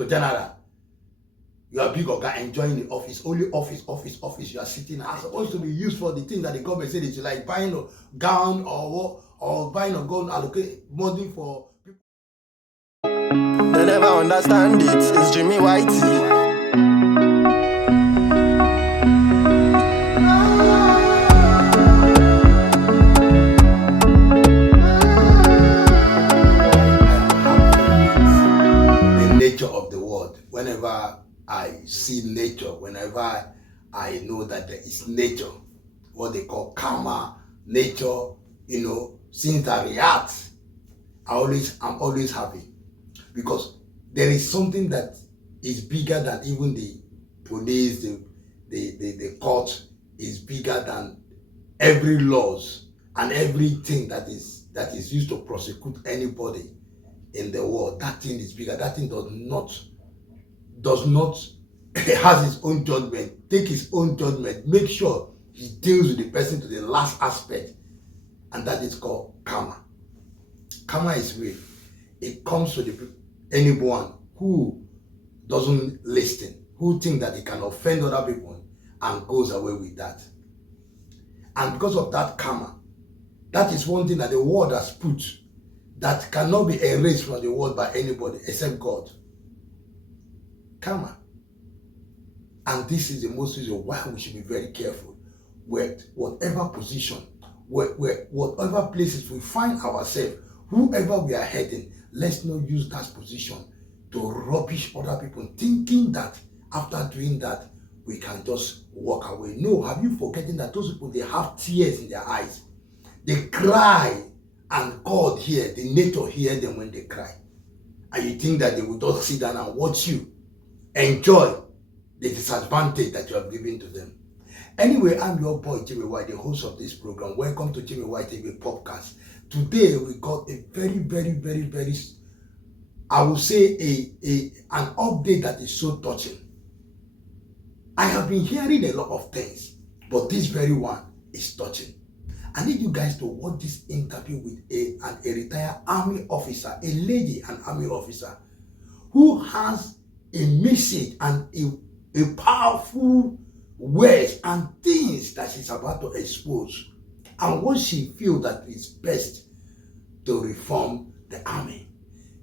to general. You are big oga enjoying the office, only office. You are sitting and supposed to be used for the things that the government said that you like buying a gown or buying a gown, allocate money for people. They never understand it. It's Jimmy Whitey. The nature of the world. Whenever I see nature, whenever I know that there is nature, what they call karma, nature, since I react, I'm always happy, because there is something that is bigger than even the police, the court, is bigger than every laws and everything that is used to prosecute anybody in the world. That thing is bigger. That thing does not has its own judgment, take his own judgment, make sure he deals with the person to the last aspect, and that is called karma. Karma is real. It comes to anyone who doesn't listen, who think that he can offend other people and goes away with that. And because of that karma, that is one thing that the world has put that cannot be erased from the world by anybody except God. Karma. And this is the most reason why we should be very careful with whatever position, whatever places we find ourselves, whoever we are heading. Let's not use that position to rubbish other people, thinking that after doing that we can just walk away. No, have you forgotten that those people, they have tears in their eyes? They cry, and God hears, the nature hears them when they cry. And you think that they will just sit down and watch you enjoy the disadvantage that you have given to them. Anyway, I'm your boy Jimmy White, the host of this program. Welcome to Jimmy White TV podcast. Today we got a very, I will say an update that is so touching. I have been hearing a lot of things, but this very one is touching. I need you guys to watch this interview with a retired army officer, a lady, an army officer, who has a message and a powerful words and things that she's about to expose, and what she feels that is best to reform the army.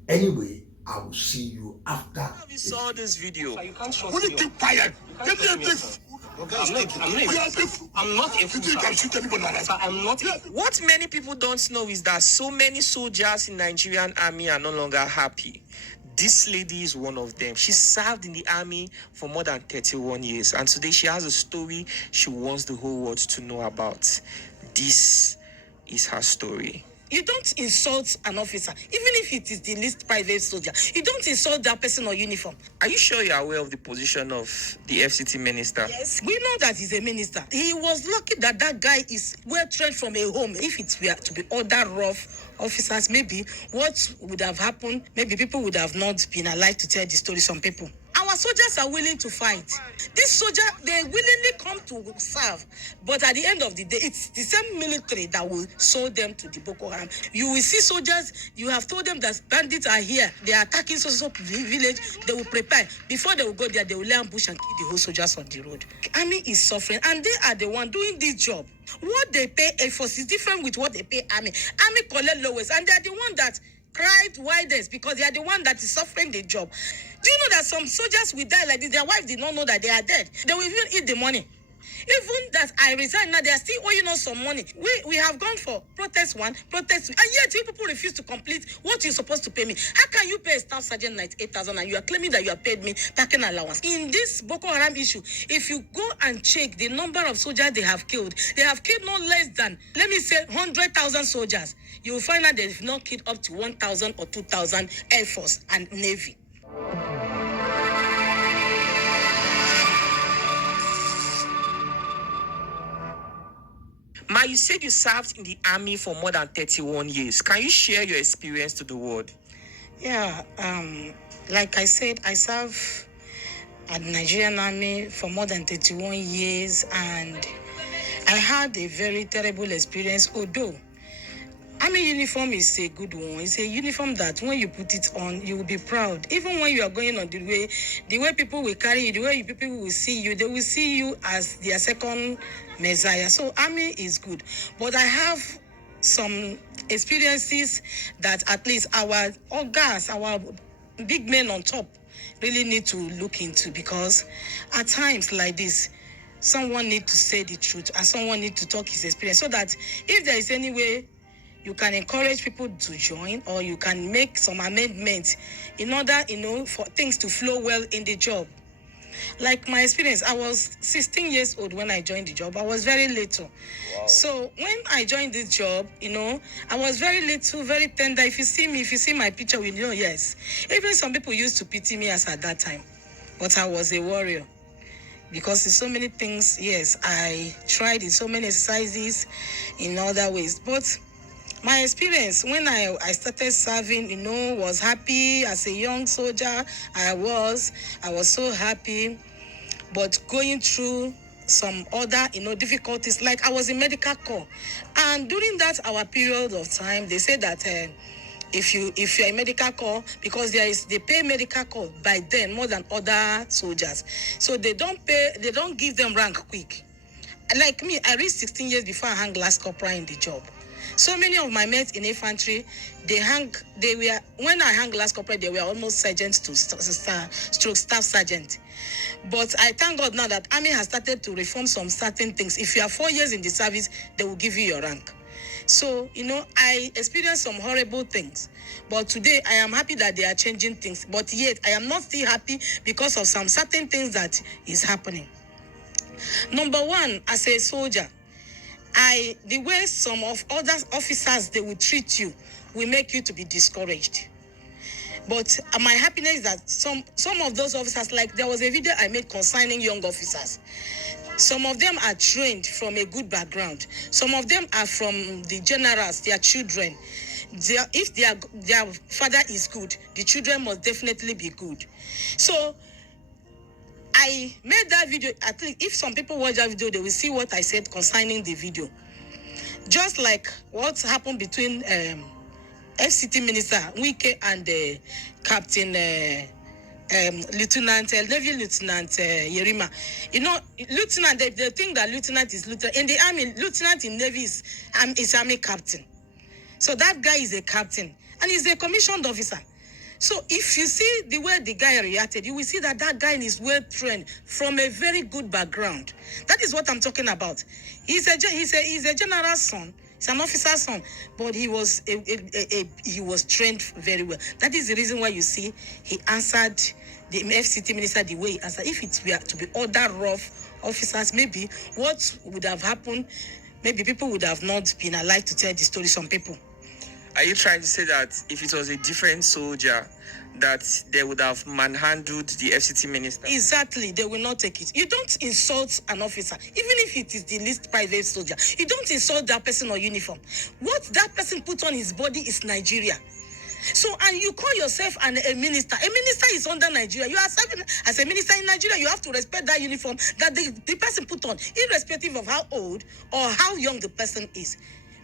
Anyway, I will see you after. Have you saw this video? You can't trust Will you me. keep quiet? Give me a brief. I'm not a fool. You can shoot anybody like that. I'm not a What many people don't know is that so many soldiers in Nigerian army are no longer happy. This lady is one of them. She served in the army for more than 31 years, and today she has a story she wants the whole world to know about. This is her story. You don't insult an officer, even if it is the least private soldier. You don't insult that person or uniform. Are you sure you're aware of the position of the FCT minister? Yes, we know that he's a minister. He was lucky that that guy is well trained from a home. If it were to be other rough officers, maybe what would have happened, maybe people would have not been alive to tell the story, some people. Our soldiers are willing to fight. This soldier, they willingly come to serve. But at the end of the day, it's the same military that will sold them to the Boko Haram. You will see soldiers, you have told them that bandits are here. They are attacking so village. They will prepare. Before they will go there, they will lay ambush and kill the whole soldiers on the road. Army is suffering, and they are the one doing this job. What they pay Air Force is different with what they pay Army. Army collect lowest, and they are the one that cried widest because they are the one that is suffering the job. Do you know that some soldiers will die like this? Their wife did not know that they are dead. They will even eat the money. Even that I resign now, they are still owing us some money. We have gone for protest 1, protest 2, and yet you people refuse to complete what you're supposed to pay me. How can you pay a staff sergeant 98,000 and you are claiming that you have paid me parking allowance? In this Boko Haram issue, if you go and check the number of soldiers they have killed no less than, let me say, 100,000 soldiers. You will find out they've not killed up to 1,000 or 2,000 Air Force and Navy. Ma, you said you served in the army for more than 31 years. Can you share your experience to the world? Yeah, like I said, I serve at the Nigerian Army for more than 31 years, and I had a very terrible experience, although I Army uniform is a good one. It's a uniform that when you put it on, you will be proud. Even when you are going on the way people will carry you, the way people will see you, they will see you as their second messiah. So army is good. But I have some experiences that at least our organs, our big men on top really need to look into, because at times like this, someone need to say the truth and someone need to talk his experience, so that if there is any way you can encourage people to join, or you can make some amendments in order, for things to flow well in the job. Like my experience, I was 16 years old when I joined the job. I was very little. Wow. So when I joined this job, I was very little, very tender. If you see my picture, yes. Even some people used to pity me as at that time. But I was a warrior. Because in so many things, yes, I tried in so many exercises in other ways. But my experience when I started serving, was happy. As a young soldier, I was so happy. But going through some other, difficulties, like I was in medical corps. And during that our period of time, they said that if you're a medical corps, because they pay medical corps by then more than other soldiers. So they don't give them rank quick. Like me, I reached 16 years before I hung last corporal in the job. So many of my mates in infantry, when I hung last corporal, they were almost sergeants to staff sergeant. But I thank God now that Army has started to reform some certain things. If you are 4 years in the service, they will give you your rank. So, I experienced some horrible things. But today, I am happy that they are changing things. But yet, I am not still happy because of some certain things that is happening. Number one, as a soldier, the way some of other officers, they will treat you, will make you to be discouraged. But my happiness is that some of those officers, like there was a video I made concerning young officers. Some of them are trained from a good background. Some of them are from the generals, their children. If their father is good, the children must definitely be good. So I made that video. At least if some people watch that video, they will see what I said concerning the video. Just like what happened between FCT Minister Wike and Captain Lieutenant, Navy Lieutenant Yerima. Lieutenant, they think that Lieutenant is Lieutenant. In the Army, Lieutenant in Navy is Army Captain. So that guy is a captain and he's a commissioned officer. So if you see the way the guy reacted, you will see that guy is well trained from a very good background. That is what I'm talking about. He's a general's son. He's an officer's son, but he was he was trained very well. That is the reason why you see he answered the FCT minister the way he answered. If it were to be other rough officers, maybe what would have happened? Maybe people would have not been alive to tell the story. Some people. Are you trying to say that if it was a different soldier, that they would have manhandled the FCT minister? Exactly, they will not take it. You don't insult an officer, even if it is the least private soldier. You don't insult that person or uniform. What that person put on his body is Nigeria. So, and you call yourself a minister. A minister is under Nigeria. You are serving as a minister in Nigeria. You have to respect that uniform that the person put on, irrespective of how old or how young the person is.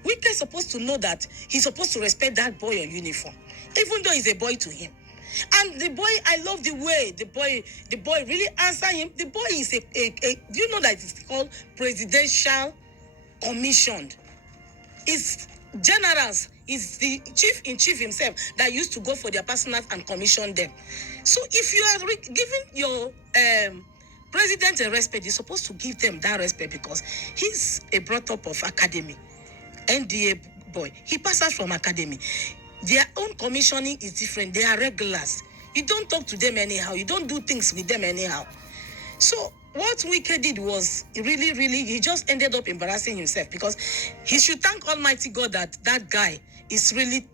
We are supposed to know that he's supposed to respect that boy or uniform, even though he's a boy to him. And the boy, I love the way the boy really answered him. The boy is do you know that it's called presidential commissioned? It's generals, is the chief-in-chief himself that used to go for their personals and commission them. So if you are giving your president a respect, you're supposed to give them that respect, because he's a brought up of academy. NDA boy, he passes from academy. Their own commissioning is different. They are regulars. You don't talk to them anyhow. You don't do things with them anyhow. So what Wike did was really, he just ended up embarrassing himself, because he should thank Almighty God that guy is really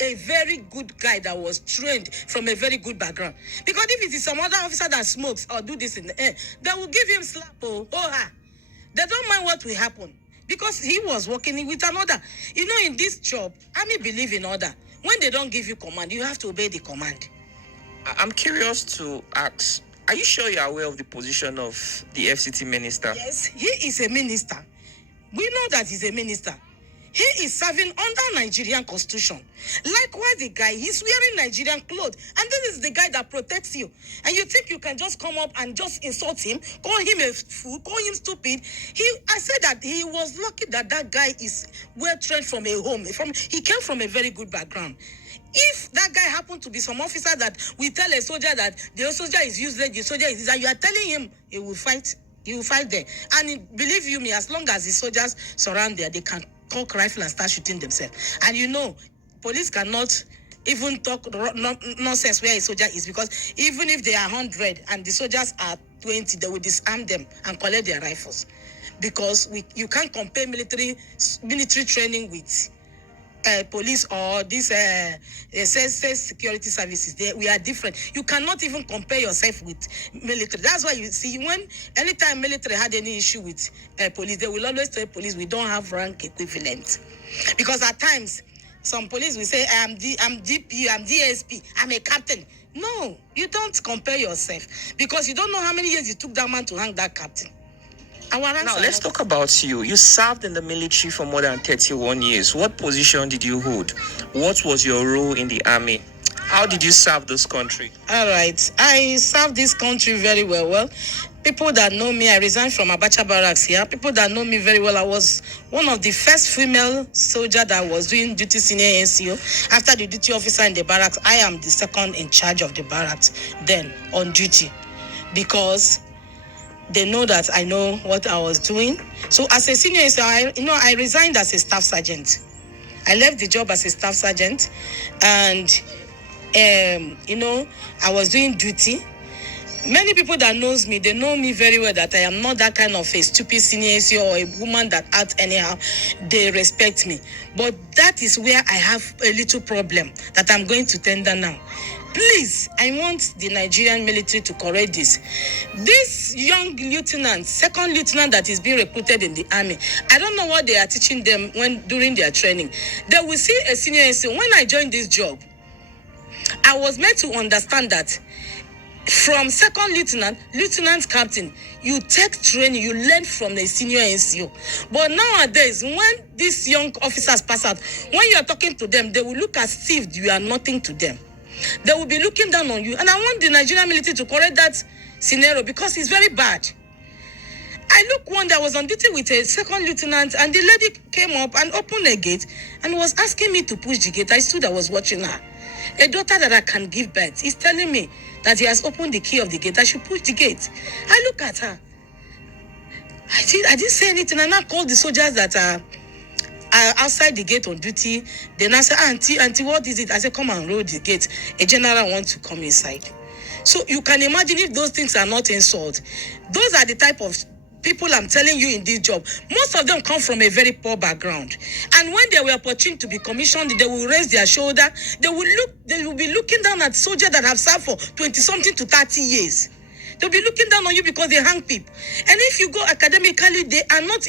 a very good guy that was trained from a very good background. Because if it is some other officer that smokes or do this in the air, they will give him slap. They don't mind what will happen, because he was working with another. In this job, Army believe in order. When they don't give you command, you have to obey the command. I'm curious to ask, are you sure you're aware of the position of the FCT minister? Yes, he is a minister. We know that he's a minister. He is serving under Nigerian constitution. Likewise, the guy, he's wearing Nigerian clothes. And this is the guy that protects you. And you think you can just come up and just insult him, call him a fool, call him stupid. I said that he was lucky that that guy is well trained from a home. He came from a very good background. If that guy happened to be some officer that we tell a soldier that the soldier is useless, the soldier is useless, you are telling him he will fight. He will fight there. And believe you me, as long as the soldiers surround there, they can cock rifle and start shooting themselves. And you know, police cannot even talk nonsense where a soldier is, because even if they are 100 and the soldiers are 20, they will disarm them and collect their rifles. Because you can't compare military training with police or this security services. We are different. You cannot even compare yourself with military. That's why you see, anytime military had any issue with police, they will always tell police we don't have rank equivalent. Because at times, some police will say, I'm DP, I'm DSP, I'm a captain. No, you don't compare yourself, because you don't know how many years it took that man to hang that captain. Now, let's talk about you. You served in the military for more than 31 years. What position did you hold? What was your role in the army? How did you serve this country? All right. I served this country very well. Well, people that know me, I resigned from Abacha Barracks here. People that know me very well, I was one of the first female soldier that was doing duty senior NCO. After the duty officer in the barracks, I am the second in charge of the barracks then on duty, because they know that I know what I was doing. So as a senior, I resigned as a staff sergeant. I left the job as a staff sergeant, and I was doing duty. Many people that knows me, they know me very well that I am not that kind of a stupid senior or a woman that acts anyhow. They respect me. But that is where I have a little problem that I'm going to tender now. Please, I want the Nigerian military to correct this. This young lieutenant, second lieutenant that is being recruited in the army, I don't know what they are teaching them during their training. They will see a senior NCO. When I joined this job, I was meant to understand that from second lieutenant captain, you take training, you learn from the senior NCO. But nowadays, when these young officers pass out, when you are talking to them, they will look as if you are nothing to them. They will be looking down on you. And I want the Nigerian military to correct that scenario, because it's very bad. I look one day, I was on duty with a second lieutenant, and the lady came up and opened a gate and was asking me to push the gate. I stood, I was watching her. A daughter that I can give birth is telling me that he has opened the key of the gate. I should push the gate. I look at her. I didn't say anything. And I called the soldiers that are outside the gate on duty. Then I said, Auntie, what is it? I said, come and roll the gate. A general wants to come inside. So you can imagine if those things are not insult. Those are the type of people I'm telling you in this job. Most of them come from a very poor background. And when they were opportune to be commissioned, they will raise their shoulder. They will be looking down at soldiers that have served for 20-something to 30 years. They'll be looking down on you because they hang people. And if you go academically, they don't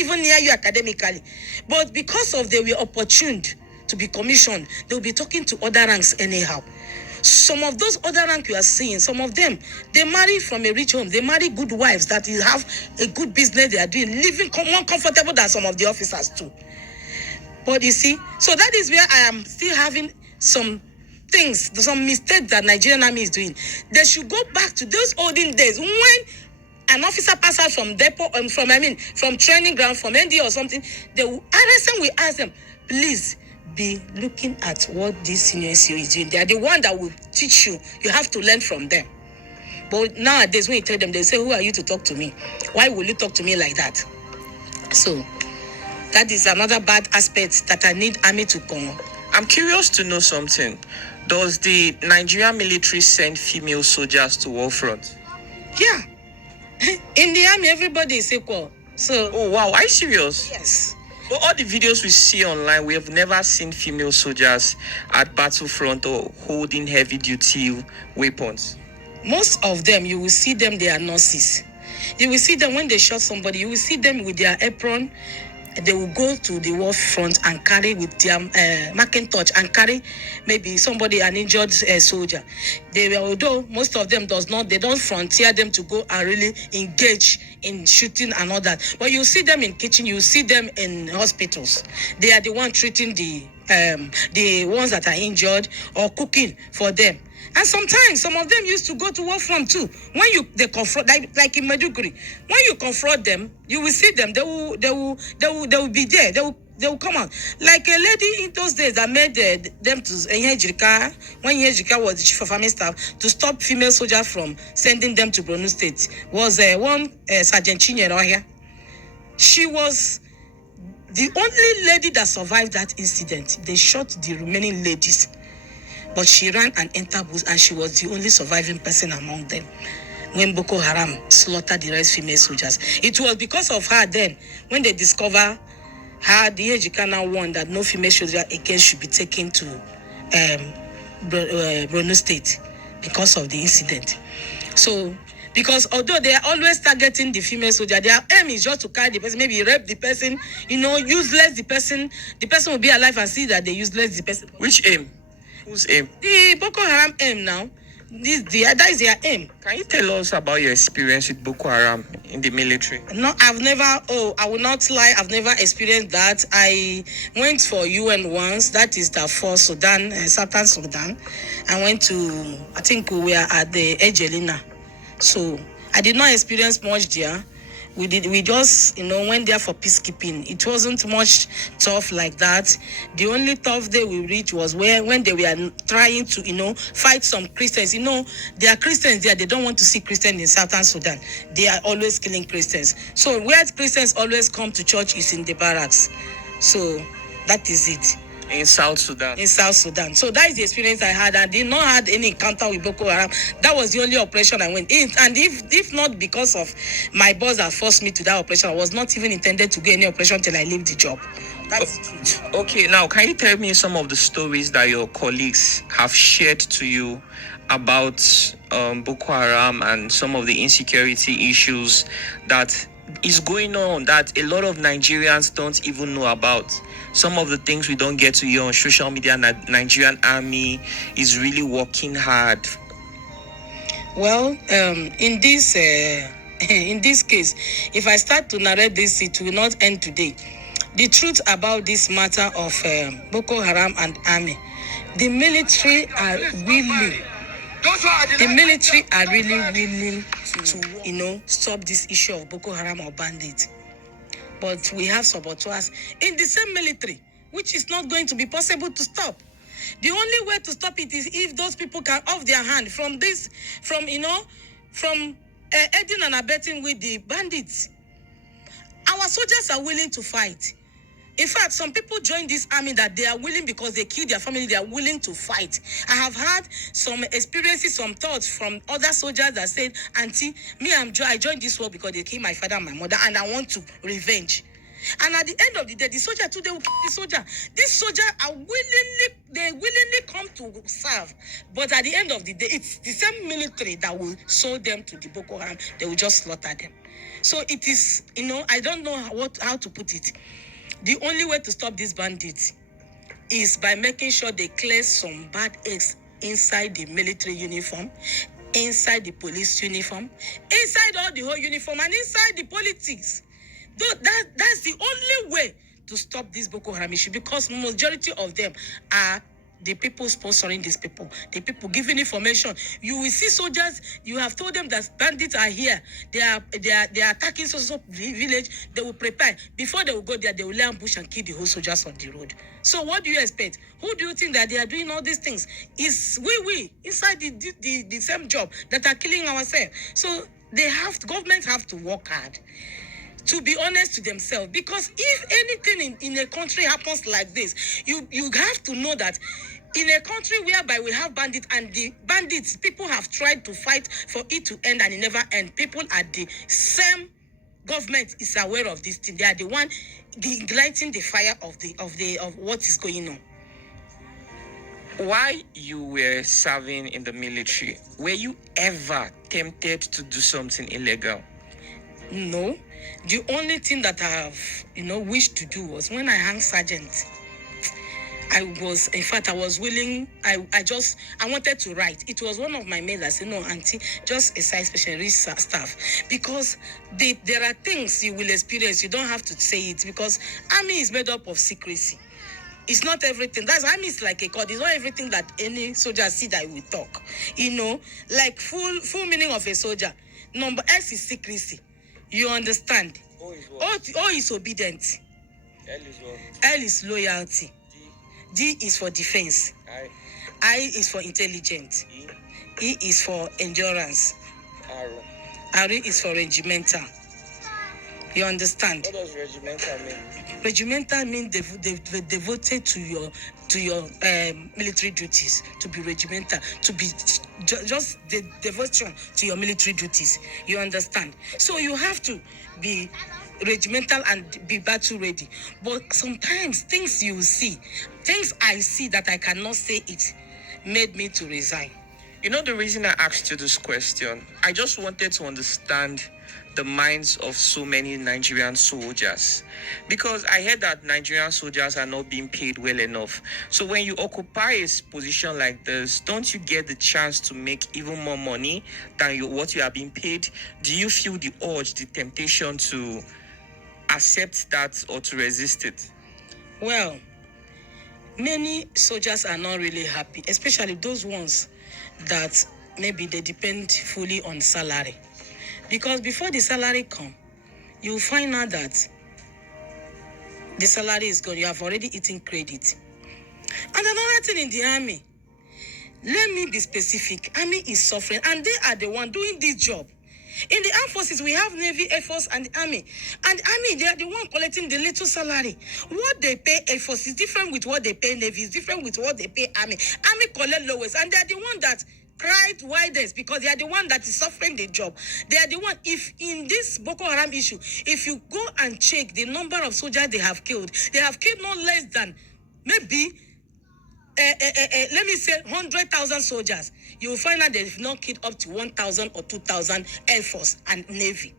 even near you academically. But because of they were opportuned to be commissioned, they'll be talking to other ranks anyhow. Some of those other rank you are seeing, some of them, they marry from a rich home. They marry good wives that have a good business they are doing, living more comfortable than some of the officers too. But you see, so that is where I am still having some mistakes that Nigerian army is doing. They should go back to those olden days when an officer passes out from depot, from training ground, from ND or something. They will ask them, please be looking at what this senior NCO is doing. They are the one that will teach you. You have to learn from them. But nowadays, when you tell them, they say, who are you to talk to me? Why will you talk to me like that? So that is another bad aspect that I need army to come. I'm curious to know something. Does the Nigerian military send female soldiers to war front? Yeah. In the army, everybody is equal. So. Oh, wow. Are you serious? Yes. But all the videos we see online, we have never seen female soldiers at battlefront or holding heavy-duty weapons. Most of them, you will see them, they are nurses. You will see them when they shot somebody. You will see them with their apron, they will go to the war front and carry with their Macintosh and carry maybe somebody, an injured soldier. They will, although most of them they don't frontier them to go and really engage in shooting and all that. But you see them in kitchen, you see them in hospitals. They are the one treating the ones that are injured or cooking for them. And sometimes some of them used to go to war front too. When they confront, like in Meduguri, when you confront them, you will see them. They will be there. They will come out. Like a lady in those days that made them to Ejirika, when Ejirika was the chief of army staff, to stop female soldiers from sending them to Borno State, was one Sergeant Chinyere here. She was the only lady that survived that incident. They shot the remaining ladies. But she ran and entered bush, and she was the only surviving person among them when Boko Haram slaughtered the rest female soldiers. It was because of her then, when they discovered her, the Ejikana warned that no female soldier again should be taken to Borno State because of the incident. So, because although they are always targeting the female soldier, their aim is just to carry the person, maybe rape the person, useless the person will be alive and see that they useless the person. Which aim? Whose aim? The Boko Haram aim now. That is their aim. Can you tell us about your experience with Boko Haram in the military? No, I will not lie, I've never experienced that. I went for UN once, that is Darfur, Sudan, Southern Sudan. I went to, I think we were at the Ejelina. So, I did not experience much there. We just, went there for peacekeeping. It wasn't much tough like that. The only tough day we reached was when they were trying to, fight some Christians. There are Christians there. They don't want to see Christians in Southern Sudan. They are always killing Christians. So where Christians always come to church is in the barracks. So that is it. In South Sudan. In South Sudan. So that is the experience I had. I did not have any encounter with Boko Haram. That was the only operation I went in. And if not because of my boss that forced me to that operation, I was not even intended to get any operation till I leave the job. That's the truth. Okay, now can you tell me some of the stories that your colleagues have shared to you about Boko Haram and some of the insecurity issues that is going on that a lot of Nigerians don't even know about? Some of the things we don't get to hear on social media. Nigerian army is really working hard. Well, in this case, if I start to narrate this, it will not end today. The truth about this matter of Boko Haram and army, the military are really willing to, stop this issue of Boko Haram or bandits. But we have saboteurs in the same military, which is not going to be possible to stop. The only way to stop it is if those people can off their hand from aiding and abetting with the bandits. Our soldiers are willing to fight. In fact, some people join this army that they are willing because they kill their family. They are willing to fight. I have had some experiences, some thoughts from other soldiers that said, "Auntie, I joined this war because they killed my father and my mother, and I want to revenge." And at the end of the day, the soldier too, they will kill the soldier. These soldiers willingly come to serve. But at the end of the day, it's the same military that will sold them to the Boko Haram. They will just slaughter them. So it is, I don't know how to put it. The only way to stop these bandits is by making sure they clear some bad eggs inside the military uniform, inside the police uniform, inside all the whole uniform, and inside the politics. That's the only way to stop this Boko Haram issue, because majority of them are the people sponsoring these people, the people giving information. You will see soldiers, you have told them that bandits are here, they are attacking so village. They will prepare before they will go there. They will lay ambush and kill the whole soldiers on the road. So what do you expect? Who do you think that they are doing all these things? Is we inside the same job that are killing ourselves? So governments have to work hard to be honest to themselves, because if anything in a country happens like this, you have to know that in a country whereby we have bandits, and the bandits, people have tried to fight for it to end and it never end. People at the same government is aware of this thing. They are the one igniting the fire of what is going on. While you were serving in the military, were you ever tempted to do something illegal? No. The only thing that I have, wished to do was when I hung sergeant. I was willing, I wanted to write. It was one of my mates that said, no, auntie, just a side specialist staff. Because there are things you will experience, you don't have to say it, because army is made up of secrecy. It's not everything. That's army is like a code. It's not everything that any soldier see that will talk. Like full meaning of a soldier. Number S is secrecy. You understand? O is what? O is obedient. L is what? L is loyalty. D is for defense. I is for intelligence. E is for endurance. R is for regimental. You understand? What does regimental mean? Regimental means devoted to your military duties. To be regimental, to be just the devotion to your military duties. You understand? So you have to be regimental and be battle ready. But sometimes things I see that I cannot say it, made me to resign. The reason I asked you this question, I just wanted to understand the minds of so many Nigerian soldiers, because I heard that Nigerian soldiers are not being paid well enough. So when you occupy a position like this, don't you get the chance to make even more money than what you are being paid? Do you feel the urge, the temptation to accept that or to resist it? Well, many soldiers are not really happy, especially those ones that maybe they depend fully on salary. Because before the salary come, you find out that the salary is gone. You have already eaten credit. And another thing in the army, let me be specific. Army is suffering, and they are the one doing this job. In the armed forces, we have Navy, Air Force, and the Army. And Army, they are the one collecting the little salary. What they pay Air Force is different with what they pay Navy, is different with what they pay Army. Army collect lowest, and they are the one that cried widest because they are the one that is suffering the job. They are the one, if in this Boko Haram issue, if you go and check the number of soldiers they have killed no less than maybe let me say 100,000 soldiers. You will find out they've not killed up to 1,000 or 2,000 Air Force and Navy.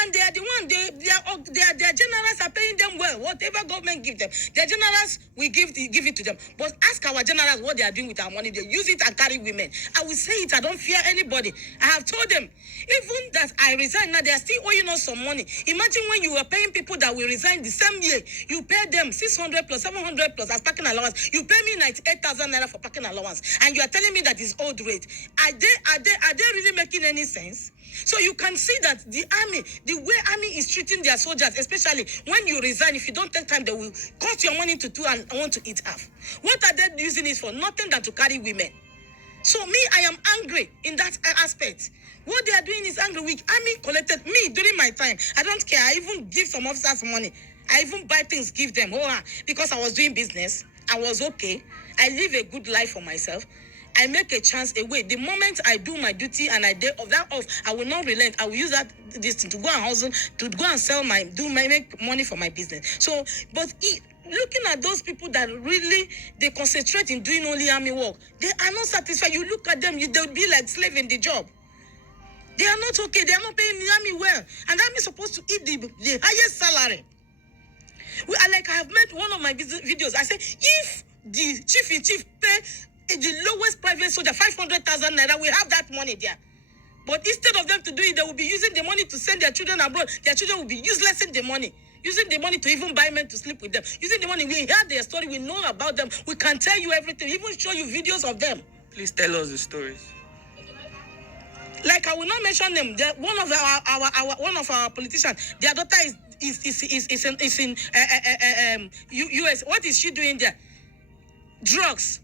And they are the one, their generals are paying them well. Whatever government give them, their generals, we give it to them. But ask our generals what they are doing with our money. They use it and carry women. I will say it, I don't fear anybody. I have told them, even that I resign now, they are still owing us some money. Imagine when you were paying people that will resign the same year, you pay them 600 plus, 700 plus as parking allowance. You pay me 98,000 naira for parking allowance. And you are telling me that is old rate. Are they really making any sense? So you can see that the army, the way army is treating their soldiers, especially when you resign, if you don't take time, they will cut your money to two and want to eat half. What are they using it for? Nothing than to carry women. So me, I am angry in that aspect. What they are doing is angry. Army collected me during my time. I don't care. I even give some officers money. I even buy things, give them. Because I was doing business. I was okay. I live a good life for myself. I make a chance away. The moment I do my duty and I day of that off, I will not relent. I will use this to go and hustle, to go and sell make money for my business. So, but looking at those people that really, they concentrate in doing only army work, they are not satisfied. You look at them, they'll be like slave in the job. They are not okay. They are not paying the army well. And the army is supposed to eat the highest salary. I have made one of my videos. I say, if the chief pay the lowest private soldier 500,000 naira, we have that money there. But instead of them to do it, they will be using the money to send their children abroad. Their children will be useless in the money. Using the money to even buy men to sleep with them. Using the money, we hear their story, we know about them. We can tell you everything, even show you videos of them. Please tell us the stories. Like I will not mention them. One of our politicians, their daughter is in US. What is she doing there? Drugs.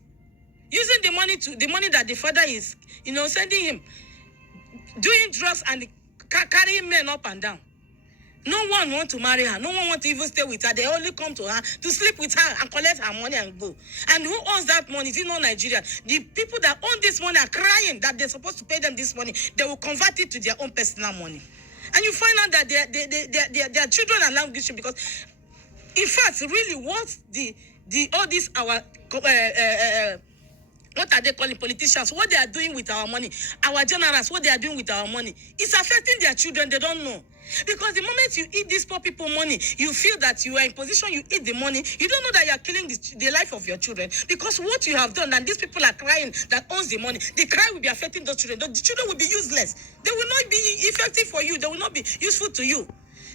Using the money that the father is, sending him, doing drugs and carrying men up and down. No one want to marry her. No one want to even stay with her. They only come to her to sleep with her and collect her money and go. And who owns that money? Is it not Nigeria? The people that own this money are crying that they're supposed to pay them this money. They will convert it to their own personal money. And you find out that their children are languishing because, in fact, really what all these our What are they calling politicians? What they are doing with our money? Our generals, what they are doing with our money? It's affecting their children. They don't know. Because the moment you eat these poor people money, you feel that you are in position, you eat the money, you don't know that you are killing the life of your children. Because what you have done, and these people are crying that owns the money, the cry will be affecting those children. The children will be useless. They will not be effective for you. They will not be useful to you.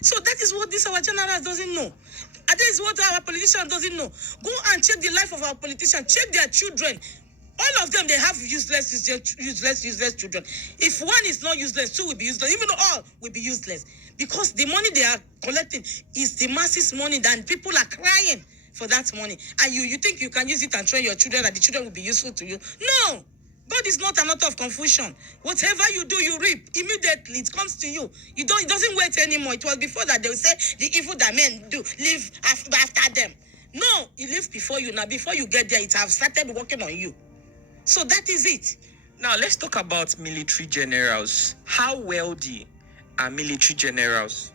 So that is what this our generals doesn't know. And that is what our politicians doesn't know. Go and check the life of our politicians. Check their children. All of them, they have useless children. If one is not useless, two will be useless. Even all will be useless. Because the money they are collecting is the masses' money, and people are crying for that money. And you think you can use it and train your children, that the children will be useful to you. No! God is not an author of confusion. Whatever you do, you reap. Immediately, it comes to you. It doesn't wait anymore. It was before that they will say, the evil that men do, live after them. No, it lives before you. Now, before you get there, it has started working on you. So that is it. Now, let's talk about military generals. How wealthy are military generals?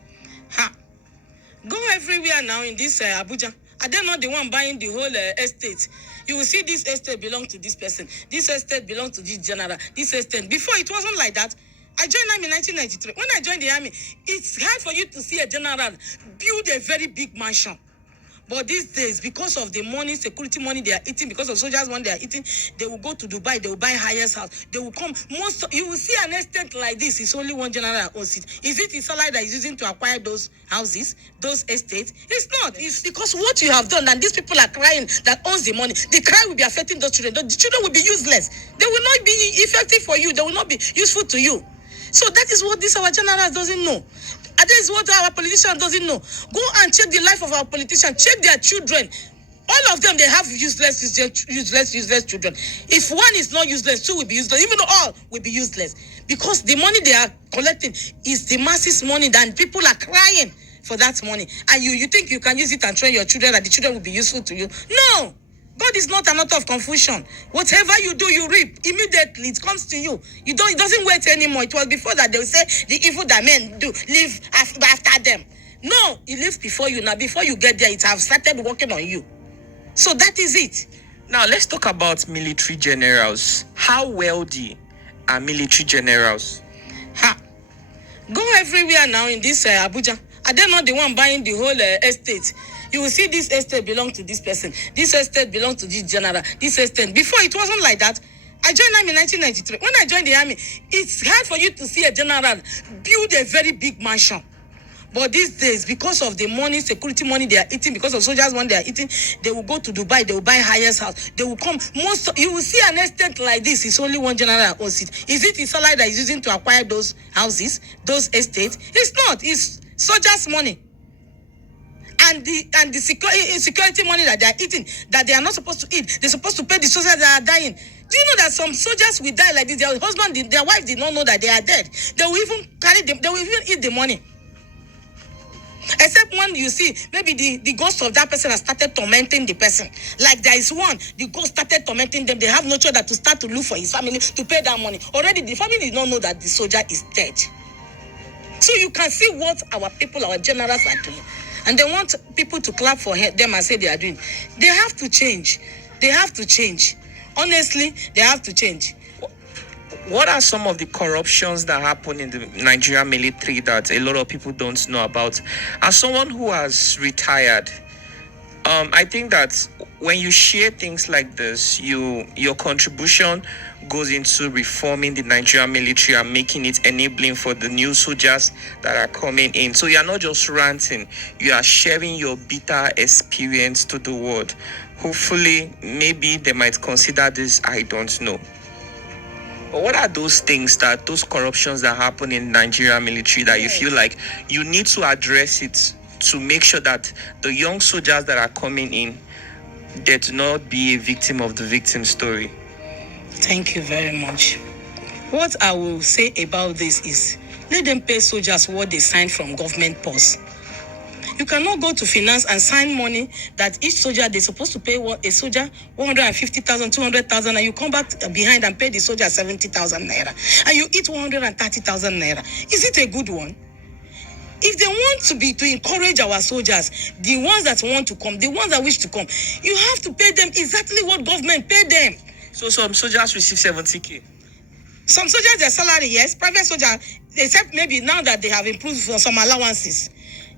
Go everywhere now in this Abuja. Are they not the one buying the whole estate? You will see this estate belongs to this person. This estate belongs to this general. This estate. Before, it wasn't like that. I joined army in 1993. When I joined the army, it's hard for you to see a general build a very big mansion. But these days, because of the money, security money they are eating, because of soldiers' money they are eating, they will go to Dubai, they will buy highest house. They will come. You will see an estate like this. It's only one general that owns it. Is it his salary that is using to acquire those houses, those estates? It's not. It's because what you have done, and these people are crying that owns the money. The cry will be affecting those children. The children will be useless. They will not be effective for you. They will not be useful to you. So that is what this our generals doesn't know. And that is what our politicians doesn't know. Go and check the life of our politicians. Check their children. All of them, they have useless children. If one is not useless, two will be useless. Even all will be useless. Because the money they are collecting is the masses' money, and people are crying for that money. And you think you can use it and train your children, that the children will be useful to you. No! God is not an author of confusion. Whatever you do, you reap. Immediately, it comes to you. It doesn't wait anymore. It was before that they will say, the evil that men do, live after them. No, it lives before you. Now, before you get there, it has started working on you. So that is it. Now, let's talk about military generals. How wealthy are military generals? Go everywhere now in this Abuja. Are they not the one buying the whole estate? You will see this estate belongs to this person. This estate belongs to this general. This estate. Before, it wasn't like that. I joined army in 1993. When I joined the army, it's hard for you to see a general build a very big mansion. But these days, because of the money, security money they are eating, because of soldiers' money they are eating, they will go to Dubai, they will buy highest house. They will come. You will see an estate like this. It's only one general that owns it. Is it his salary that is using to acquire those houses, those estates? It's not. It's soldiers' money. And the security money that they are eating, that they are not supposed to eat. They're supposed to pay the soldiers that are dying. Do you know that some soldiers will die like this? Their husband, their wife did not know that they are dead. They will even carry them. They will even eat the money. Except when you see, maybe the ghost of that person has started tormenting the person. Like there is one, the ghost started tormenting them. They have no choice that to start to look for his family to pay that money. Already the family did not know that the soldier is dead. So you can see what our people, our generals are doing. And they want people to clap for them and say they are doing. They have to change. They have to change. Honestly, they have to change. What are some of the corruptions that happen in the Nigerian military that a lot of people don't know about? As someone who has retired, I think that when you share things like this, your contribution goes into reforming the Nigerian military and making it enabling for the new soldiers that are coming in. So you are not just ranting, you are sharing your bitter experience to the world. Hopefully, maybe they might consider this, I don't know. But what are those corruptions that happen in Nigerian military that you feel like you need to address it to make sure that the young soldiers that are coming in, they do not be a victim of the victim story? Thank you very much. What I will say about this is, let them pay soldiers what they signed from government purse. You cannot go to finance and sign money that each soldier, they're supposed to pay a soldier 150,000, 200,000, and you come back behind and pay the soldier 70,000 naira. And you eat 130,000 naira. Is it a good one? If they want to encourage our soldiers, the ones that want to come, the ones that wish to come, you have to pay them exactly what government paid them. So some soldiers receive 70K. Some soldiers, their salary, yes. Private soldier, except maybe now that they have improved for some allowances.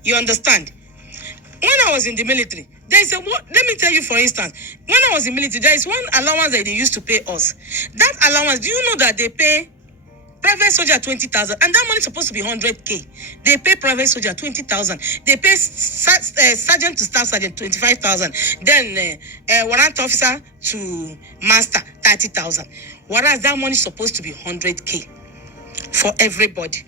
You understand? When I was in the military, there is a let me tell you, for instance, when I was in the military, there is one allowance that they used to pay us. That allowance, do you know that they pay private soldier 20,000, and that money is supposed to be 100K. They pay private soldier 20,000. They pay sergeant to staff sergeant 25,000. Then warrant officer to master 30,000. Whereas that money is supposed to be 100K for everybody,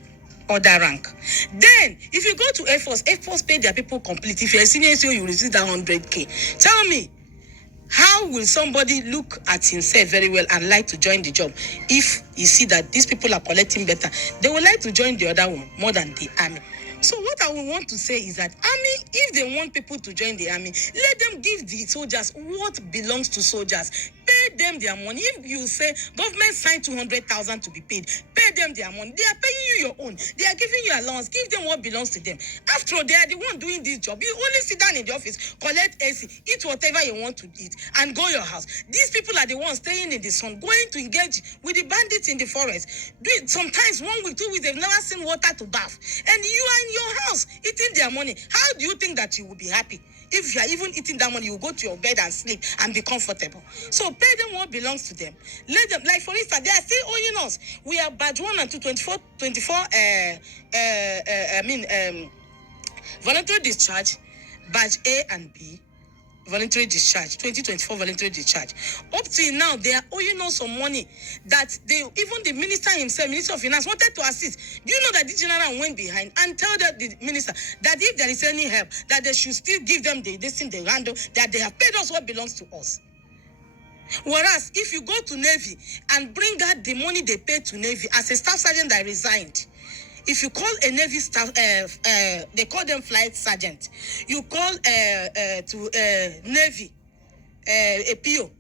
other rank. Then if you go to Air Force pay their people complete. If you're a senior, so you receive that 100K. Tell me, how will somebody look at himself very well and like to join the job if you see that these people are collecting better? They would like to join the other one more than the army. So what I would want to say is that army, if they want people to join the army, let them give the soldiers what belongs to soldiers. Pay them their money. If you say government signed 200,000 to be paid, pay them their money. They are paying you your own. They are giving you allowance. Give them what belongs to them. After all, they are the one doing this job. You only sit down in the office, collect AC, eat whatever you want to eat, and go your house. These people are the ones staying in the sun, going to engage with the bandits in the forest. Sometimes 1 week, 2 weeks, they've never seen water to bath. And you are in your house eating their money. How do you think that you will be happy? If you are even eating that money, you will go to your bed and sleep and be comfortable. So pay them what belongs to them. Let them, like for instance, they are still owing us. We are badge 1 and 2, 24, voluntary discharge, badge A and B, voluntary discharge, 2024 voluntary discharge. Up till now, they are owing us some money that even the minister himself, Minister of Finance, wanted to assist. Do you know that the general went behind and told the minister that if there is any help, that they should still give them this thing they handle, that they have paid us what belongs to us. Whereas if you go to Navy and bring out the money they paid to Navy as a staff sergeant that resigned, if you call a Navy staff, they call them flight sergeant. You call to Navy a PO.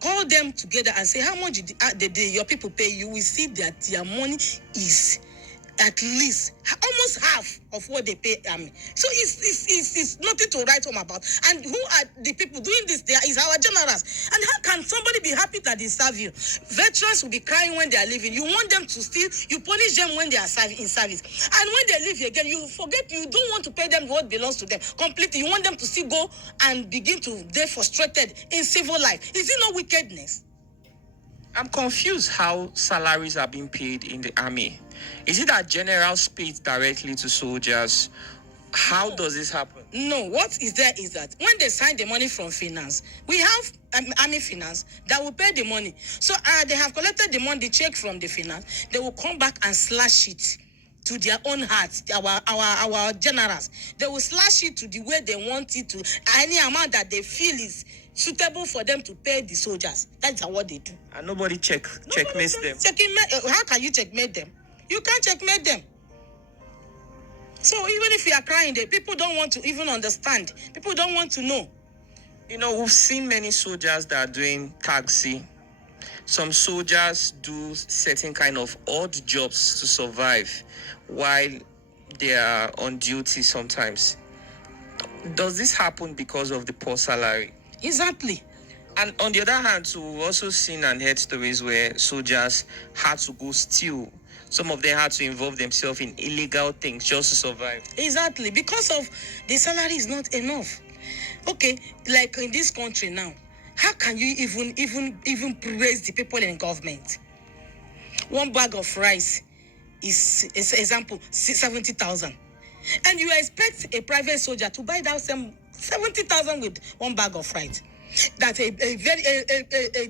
Call them together and say how much did your people pay. You will see that their money is at least almost half of what they pay army. So it's nothing to write home about. And who are the people doing this? There is our generals. And how can somebody be happy that they serve you? Veterans will be crying when they are leaving. You want them to steal, you punish them when they are in service. And when they leave again, you forget, you don't want to pay them what belongs to them completely. You want them to still go and begin to get frustrated in civil life. Is it not wickedness? I'm confused how salaries are being paid in the army. Is it that generals pay directly to soldiers? How does this happen? No, what is there is that when they sign the money from finance, we have army finance that will pay the money. So they have collected the money, the check from the finance. They will come back and slash it to their own hearts. Our generals, they will slash it to the way they want it to, any amount that they feel is suitable for them to pay the soldiers. That's what they do. And nobody checkmates them. How can you checkmate them? You can't checkmate them. So even if you are crying, people don't want to even understand. People don't want to know. You know, we've seen many soldiers that are doing taxi. Some soldiers do certain kind of odd jobs to survive while they are on duty sometimes. Does this happen because of the poor salary? Exactly. And on the other hand, too, we've also seen and heard stories where soldiers had to go steal. Some of them had to involve themselves in illegal things just to survive. Exactly. Because of the salary is not enough. Okay, like in this country now, how can you even praise the people in government? One bag of rice is example 70,000, and you expect a private soldier to buy that same 70,000 with one bag of rice. That a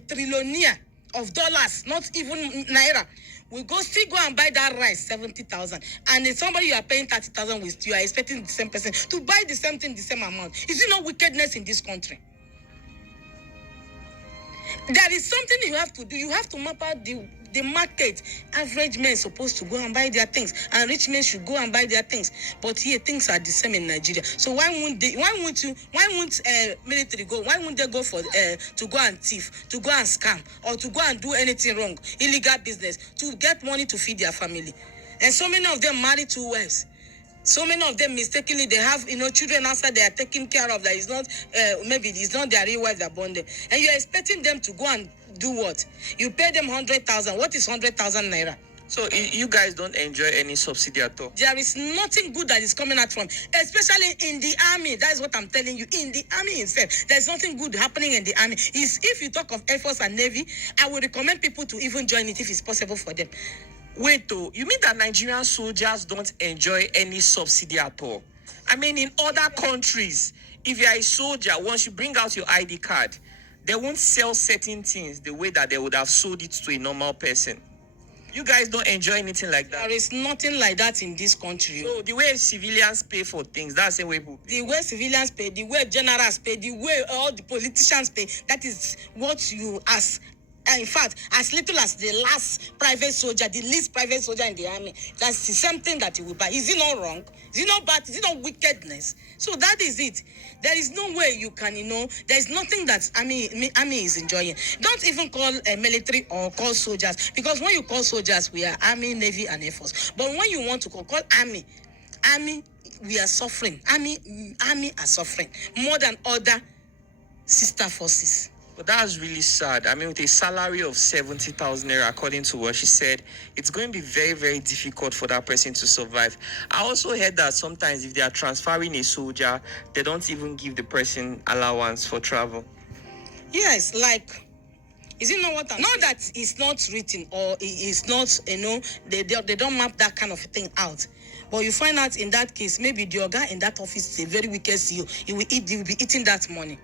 trillionaire of dollars, not even naira, will still go and buy that rice 70,000, and if somebody you are paying 30,000 with, you are expecting the same person to buy the same thing, the same amount. Is it not wickedness in this country? There is something you have to do. You have to map out the market. Average men supposed to go and buy their things, and rich men should go and buy their things. But here things are the same in Nigeria. So why won't military go? Why won't they go for to go and thief, to go and scam, or to go and do anything wrong, illegal business, to get money to feed their family? And so many of them marry 2 wives. So many of them mistakenly, they have children outside they are taking care of that is not maybe it's not their real wife that born them, and you're expecting them to go and do what? You pay them 100,000. What is 100,000 naira? So you guys don't enjoy any subsidy at all? There is nothing good that is coming out from, especially in the army. That is what I'm telling you. In the army itself, there's nothing good happening in the army. If you talk of Air Force and Navy, I would recommend people to even join it if it's possible for them. Wait, though, you mean that Nigerian soldiers don't enjoy any subsidy at all? I mean, in other countries, if you are a soldier, once you bring out your ID card, they won't sell certain things the way that they would have sold it to a normal person. You guys don't enjoy anything like that? There is nothing like that in this country. So the way civilians pay for things, that's the way people pay. The way civilians pay, the way generals pay, the way all the politicians pay, that is what you ask. In fact, as little as the last private soldier, the least private soldier in the army, that's the same thing that he will buy. Is it not wrong? Is it not bad? Is it not wickedness? So that is it. There is no way you can, there is nothing that army is enjoying. Don't even call military or call soldiers, because when you call soldiers, we are army, navy, and air force. But when you want to call army, we are suffering. Army are suffering more than other sister forces. But that's really sad. I mean, with a salary of 70,000 naira, according to what she said, it's going to be very, very difficult for that person to survive. I also heard that sometimes if they are transferring a soldier, they don't even give the person allowance for travel. Yes, like, is it not what I'm saying? Not that it's not written or it's not, they don't map that kind of thing out. But you find out in that case, maybe the guy in that office is a very wicked CEO. He will be eating that money.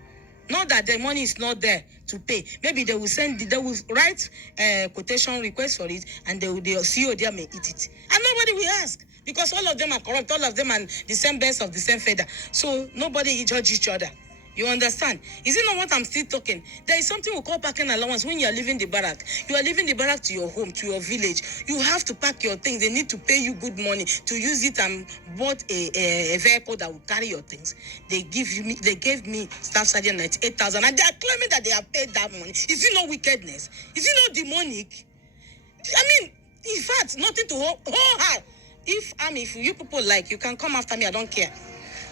Not that the money is not there to pay. Maybe they will write a quotation request for it, and the CEO there may eat it. And nobody will ask, because all of them are corrupt, all of them are the same birds of the same feather. So nobody judge each other. You understand? Is it not what I'm still talking? There is something we call parking allowance when you are leaving the barrack. You are leaving the barrack to your home, to your village. You have to pack your things. They need to pay you good money to use it and bought a vehicle that will carry your things. They gave me Staff Sergeant 98,000, and they are claiming that they have paid that money. Is it not wickedness? Is it not demonic? I mean, in fact, nothing to hold high. If you people like, you can come after me. I don't care.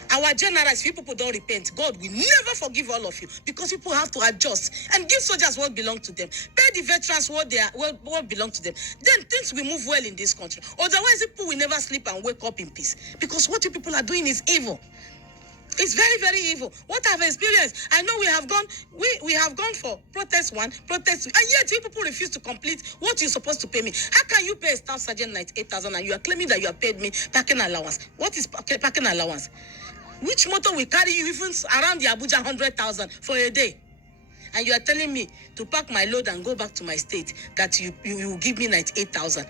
Our generals, if you people don't repent, God will never forgive all of you, because people have to adjust and give soldiers what belongs to them. Pay the veterans what belongs to them. Then things will move well in this country. Otherwise, people will never sleep and wake up in peace, because what you people are doing is evil. It's very, very evil. What I've experienced, I know we have gone for protest 1, protest 2, and yet you people refuse to complete what you're supposed to pay me. How can you pay a Staff Sergeant 98,000 and you are claiming that you have paid me parking allowance? What is parking allowance? Which motor will carry you even around the Abuja 100,000 for a day? And you are telling me to pack my load and go back to my state, that you will give me 98,000.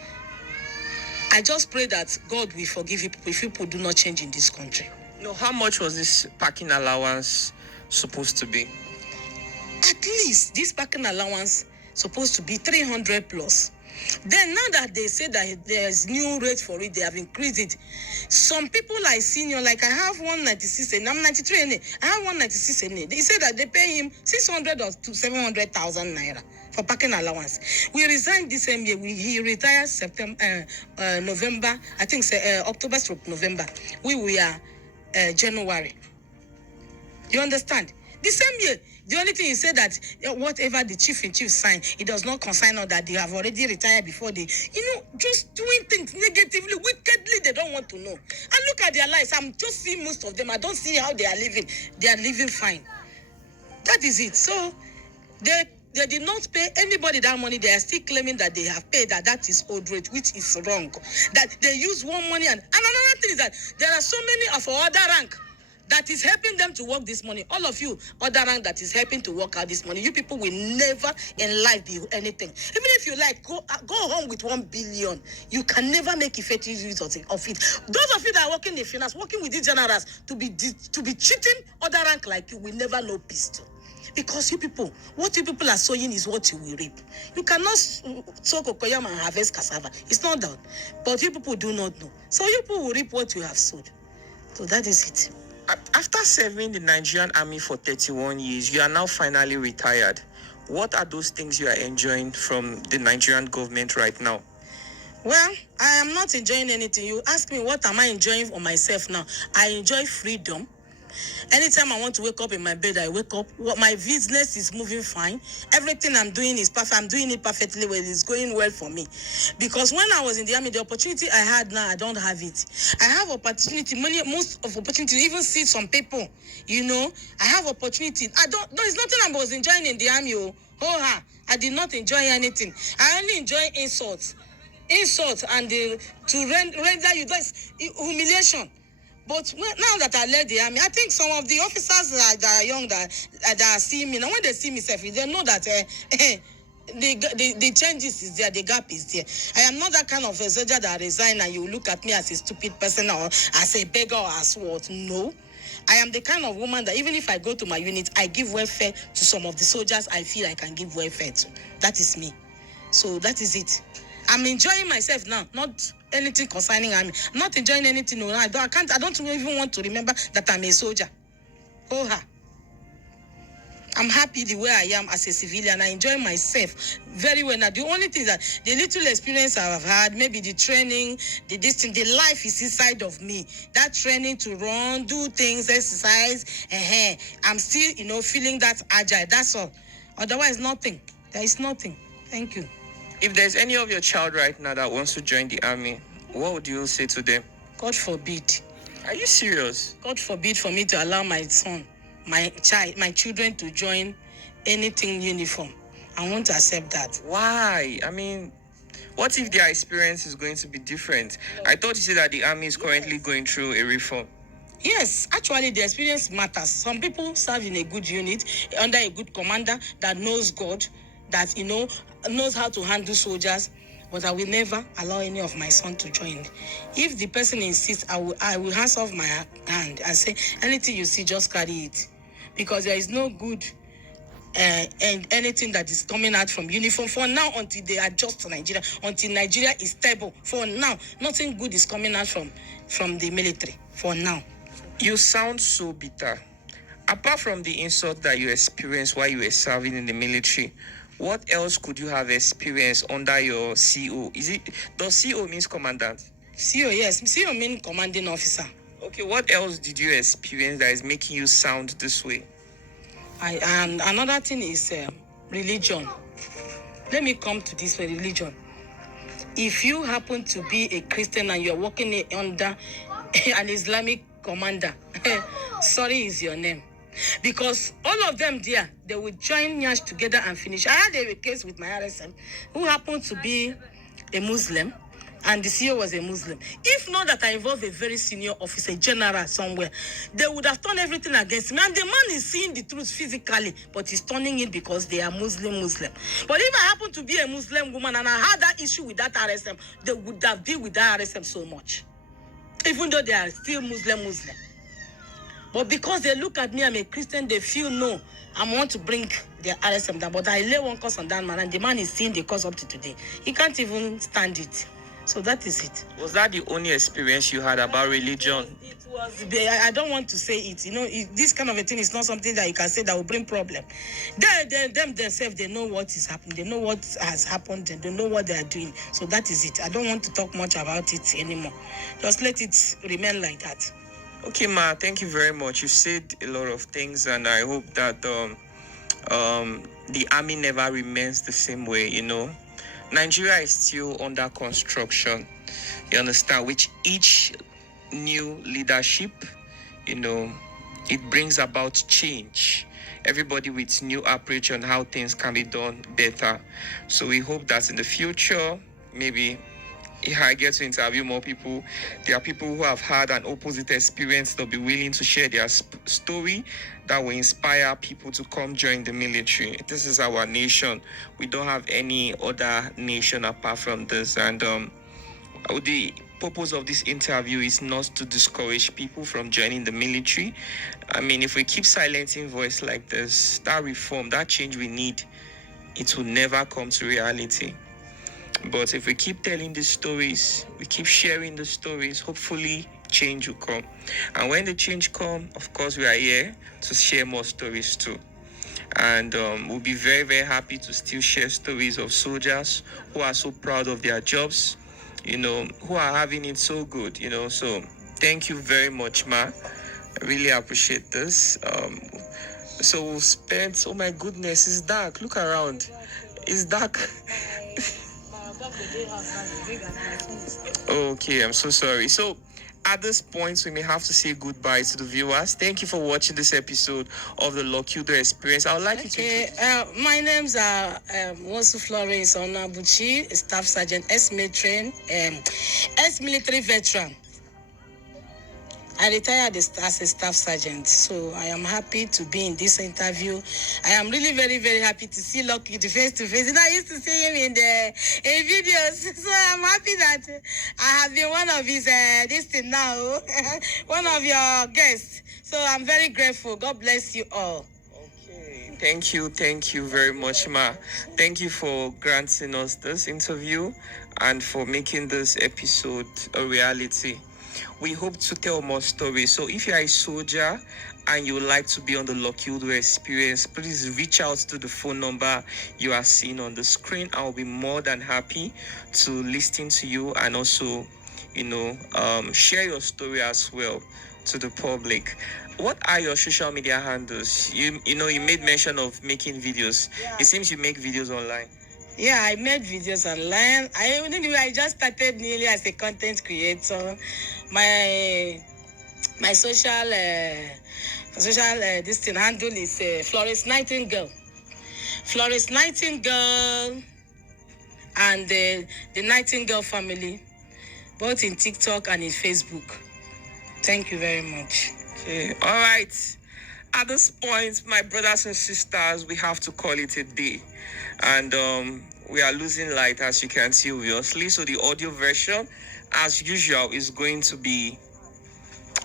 I just pray that God will forgive you if people do not change in this country. No, how much was this parking allowance supposed to be? At least this parking allowance supposed to be 300 plus. Then now that they say that there's new rate for it, they have increased it. Some people like senior, like I have 196 and I'm 93 and I have 196 and they say that they pay him 600 or to 700,000 naira for parking allowance. We resigned this same year. He retired November, I think October / November. We were January. You understand? The same year, the only thing he said that whatever the chief-in-chief signed, it does not concern us, that they have already retired before they, just doing things negatively, wickedly, they don't want to know. And look at their lives. I'm just seeing most of them. I don't see how they are living. They are living fine. That is it. So, they did not pay anybody that money. They are still claiming that they have paid, that is old rate, which is wrong. That they use one money. And another thing is that there are so many of our other rank that is helping them to work this money. All of you, other rank that is helping to work out this money, you people will never in life be anything. Even if you like, go home with 1 billion, you can never make effective use of it. Those of you that are working in finance, working with these generals, to be cheating other rank like you will never know peace too. Because you people, what you people are sowing is what you will reap. You cannot sow cocoyam and harvest cassava. It's not that. But you people do not know. So you people will reap what you have sowed. So that is it. After serving the Nigerian army for 31 years, you are now finally retired. What are those things you are enjoying from the Nigerian government right now? Well, I am not enjoying anything. You ask me what am I enjoying for myself now. I enjoy freedom. Anytime I want to wake up in my bed, I wake up. My business is moving fine. Everything I'm doing is perfect. I'm doing it perfectly well. It's going well for me. Because when I was in the army, the opportunity I had now, I don't have it. I have opportunity, most of opportunity to even see some people. I have opportunity. There's nothing I was enjoying in the army. I did not enjoy anything. I only enjoy insults and to render you. That's humiliation. But now that I led the army, I think some of the officers that are young that are seeing me now, when they see me, they know that the changes is there, the gap is there. I am not that kind of a soldier that resign and you look at me as a stupid person or as a beggar or as what. No. I am the kind of woman that even if I go to my unit, I give welfare to some of the soldiers I feel I can give welfare to. That is me. So that is it. I'm enjoying myself now, not anything concerning army. I'm not enjoying anything. No, I don't even want to remember that I'm a soldier. I'm happy the way I am as a civilian. I enjoy myself very well. Now, the only thing that the little experience I've had, maybe the training, the life is inside of me. That training to run, do things, exercise, I'm still, feeling that agile. That's all. Otherwise, nothing. There is nothing. Thank you. If there's any of your child right now that wants to join the army, what would you say to them? God forbid. Are you serious? God forbid for me to allow my son, my children to join anything uniform. I won't accept that. Why? I mean, what if their experience is going to be different? I thought you said that the army is currently going through a reform. Yes, actually the experience matters. Some people serve in a good unit, under a good commander that knows God, that, knows how to handle soldiers. But I will never allow any of my son to join. If the person insists, I will hands off my hand and say, anything you see, just carry it. Because there is no good and anything that is coming out from uniform for now until they adjust to Nigeria, until Nigeria is stable. For now, nothing good is coming out from the military. For now. You sound so bitter. Apart from the insult that you experienced while you were serving in the military, what else could you have experienced under your CO? Does CO means commandant? CO, yes. CO means commanding officer. Okay, what else did you experience that is making you sound this way? And another thing is religion. Let me come to this religion. If you happen to be a Christian and you're working under an Islamic commander, sorry is your name. Because all of them there, they will join Nyash together and finish. I had a case with my RSM who happened to be a Muslim and the CEO was a Muslim. If not that I involved a very senior officer, general somewhere, they would have turned everything against me. And the man is seeing the truth physically, but he's turning it because they are Muslim. But if I happen to be a Muslim woman and I had that issue with that RSM, they would have dealt with that RSM so much. Even though they are still Muslim. But because they look at me, I'm a Christian, they feel no, I want to bring the RSM down. But I lay one curse on that man, and the man is seeing the curse up to today. He can't even stand it. So that is it. Was that the only experience you had about religion? It was. I don't want to say it. This kind of a thing is not something that you can say that will bring problem. Them themselves, they know what is happening. They know what has happened. And they know what they are doing. So that is it. I don't want to talk much about it anymore. Just let it remain like that. Okay, Ma, thank you very much. You said a lot of things, and I hope that the army never remains the same way, Nigeria is still under construction, you understand, which each new leadership, it brings about change. Everybody with new approach on how things can be done better. So we hope that in the future, maybe if I get to interview more people, there are people who have had an opposite experience. They'll be willing to share their story that will inspire people to come join the military. This is our nation. We don't have any other nation apart from this. And the purpose of this interview is not to discourage people from joining the military. I mean, if we keep silencing voice like this, that reform, that change we need, it will never come to reality. But if we keep telling these stories, we keep sharing the stories, hopefully change will come. And when the change comes, of course, we are here to share more stories too. And we'll be very, very happy to still share stories of soldiers who are so proud of their jobs, who are having it so good, So thank you very much, Ma. I really appreciate this. So we've spent, oh my goodness, it's dark. Look around. It's dark. Okay, I'm so sorry. So at this point, we may have to say goodbye to the viewers. Thank you for watching this episode of the Locudo Experience. I would like you to... My names are Wosu Florence Onabuchi, Staff Sergeant, ex-military veteran. I retired as a staff sergeant, so I am happy to be in this interview. I am really very, very happy to see Lucky face to face. I used to see him in videos, so I'm happy that I have been one of his this thing now, one of your guests. So I'm very grateful. God bless you all. Thank you very much, Ma. Thank you for granting us this interview and for making this episode a reality. We hope to tell more stories. So if you are a soldier and you would like to be on the Locudo Experience, please reach out to the phone number you are seeing on the screen. I'll be more than happy to listen to you and also, share your story as well to the public. What are your social media handles? You made mention of making videos. Yeah. It seems you make videos online. Yeah, I made videos online. I just started nearly as a content creator. My social this thing handle is Florence Nightingale. Florence Nightingale and the Nightingale family, both in TikTok and in Facebook. Thank you very much. Okay, all right. At this point, my brothers and sisters, we have to call it a day. And we are losing light, as you can see, obviously. So the audio version, as usual, is going to be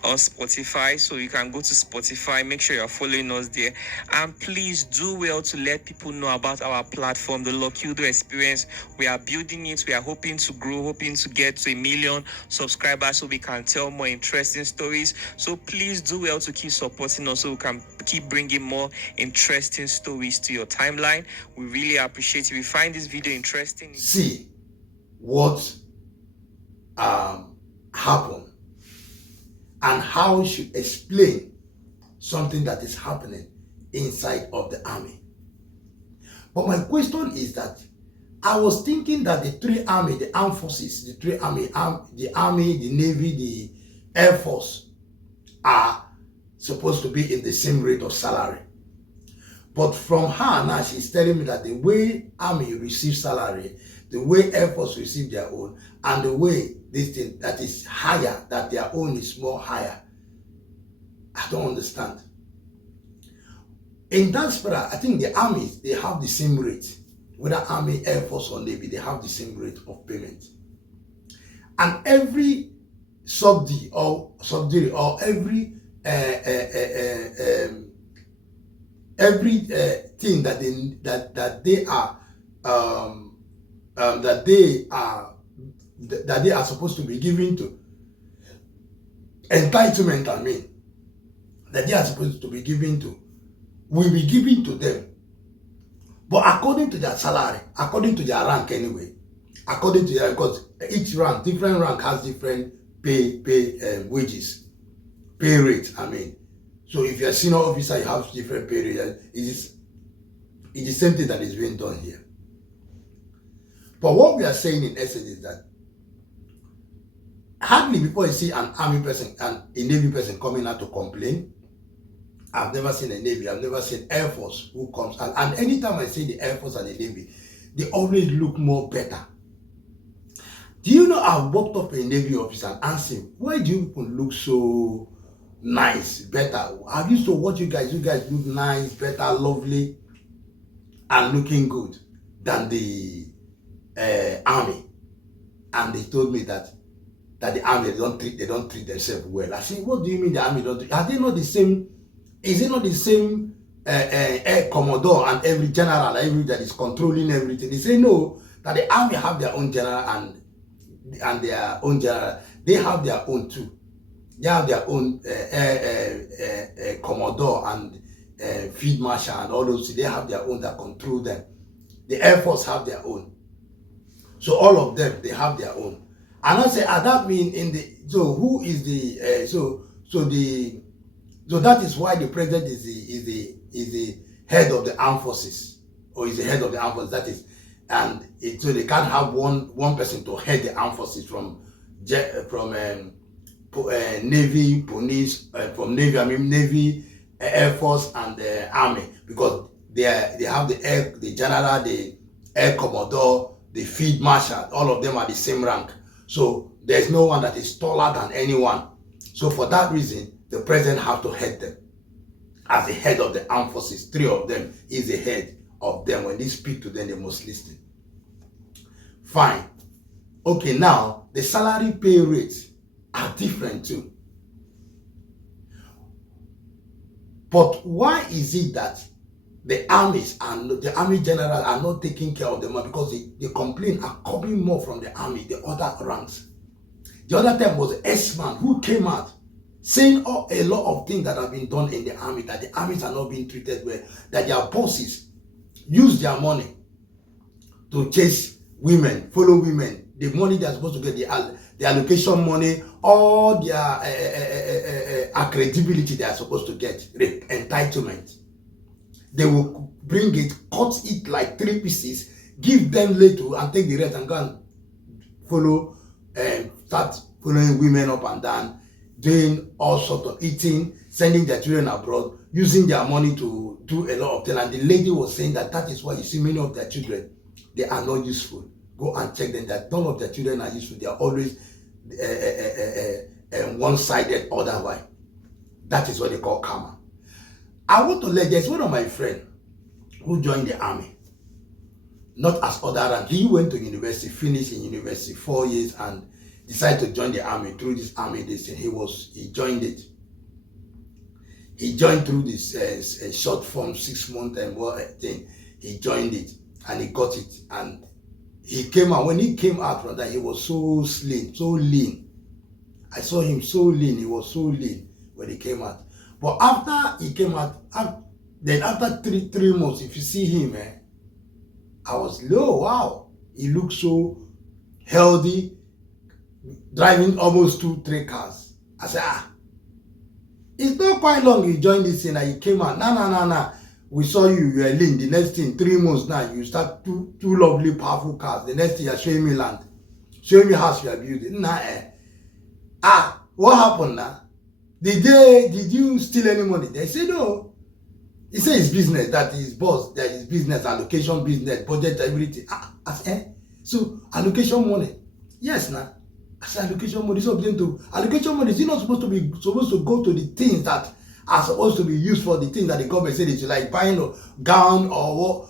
on Spotify. So you can go to Spotify, make sure you're following us there. And please do well to let people know about our platform, the Locudo Experience. We are building it. We are hoping to grow, hoping to get to 1 million subscribers so we can tell more interesting stories. So please do well to keep supporting us so we can keep bringing more interesting stories to your timeline. We really appreciate it. If you find this video interesting, see what happened and how we should explain something that is happening inside of the army. But my question is that I was thinking that the three army, the armed forces, the three army, the army, the navy, the air force are supposed to be in the same rate of salary. But from her now, she's telling me that the way army receives salary, the way air force receive their own, and the way this thing that is higher, that their own is more higher. I don't understand. In that spirit, I think the armies, they have the same rate. Whether army, air force, or navy, they have the same rate of payment. And every subsidy or every thing that they are supposed to be given to entitlement, that they are supposed to be given to, will be given to them, but according to their salary, according to their rank anyway, according to their, because each rank, different rank has different wages, pay rate. So if you're a senior officer, you have different pay rate. It's the same thing that is being done here. But what we are saying in essence is that hardly before you see an army person and a navy person coming out to complain. I've never seen a navy, I've never seen air force who comes and anytime I see the air force and the navy, they always look more better. Do you know I walked up to a navy officer and asked him, why do you people look so nice, better? I used to watch you guys look nice, better, lovely, and looking good than the army. And they told me that the army, they don't treat themselves well. I said, what do you mean the army don't treat? Are they not the same? Is it not the same air commodore and every general, every that is controlling everything? They say no, that the army have their own general and their own general. They have their own too. They have their own commodore and field marshal and all those. They have their own that control them. The air force have their own. So all of them, they have their own. And I say, that mean so who is the So that is why the president is the head of the armed forces, or is the head of the armed forces. That is, and so they can't have one person to head the armed forces from Navy, police, from Navy, I mean Navy, Air Force, and Army, because they have the general, the Air Commodore, the Field Marshal. All of them are the same rank. So there's no one that is taller than anyone. So for that reason, the president has to head them. As the head of the armed forces, 3 of them is the head of them. When they speak to them, they must listen. Fine. Okay, now the salary pay rates are different too. But why is it that the armies and the army generals are not taking care of them? Because the complaint are coming more from the army, the other ranks. The other time was S-man who came out saying a lot of things that have been done in the army, that the armies are not being treated well, that their bosses use their money to chase women, follow women. The money they're supposed to get, the allocation money, all their credibility they are supposed to get, the entitlement. They will bring it, cut it like 3 pieces, give them little, and take the rest and go and follow, start following women up and down, doing all sorts of eating, sending their children abroad, using their money to do a lot of things. And the lady was saying that is why you see many of their children, they are not useful. Go and check them, that none of their children are useful. They are always one-sided otherwise. That is what they call karma. I want to there's one of my friends who joined the army, not as other rank. He went to university, finished in university 4 years, and decided to join the army. Through this army, he joined it. He joined through this short form 6 month and thing. He joined it and he got it, and he came out. When he came out from that, he was so slim, so lean. I saw him so lean. He was so lean when he came out. But after he came out, then after three months, if you see him, I was low. Wow, he looked so healthy, driving almost 2-3 cars. I said, it's not quite long you joined this thing and you came out. Nah. We saw you were lean. The next thing, 3 months now, you start two lovely, powerful cars. The next thing, you're showing me land, showing me house you are building. What happened now? Did you steal any money? They said no. He said it's business, that is boss, that is business, allocation business, budget, everything. I said, so allocation money. Yes, now. I said allocation money is something to allocation money. Is it not supposed to go to the things that are supposed to be used for the things that the government said it's like buying a gown or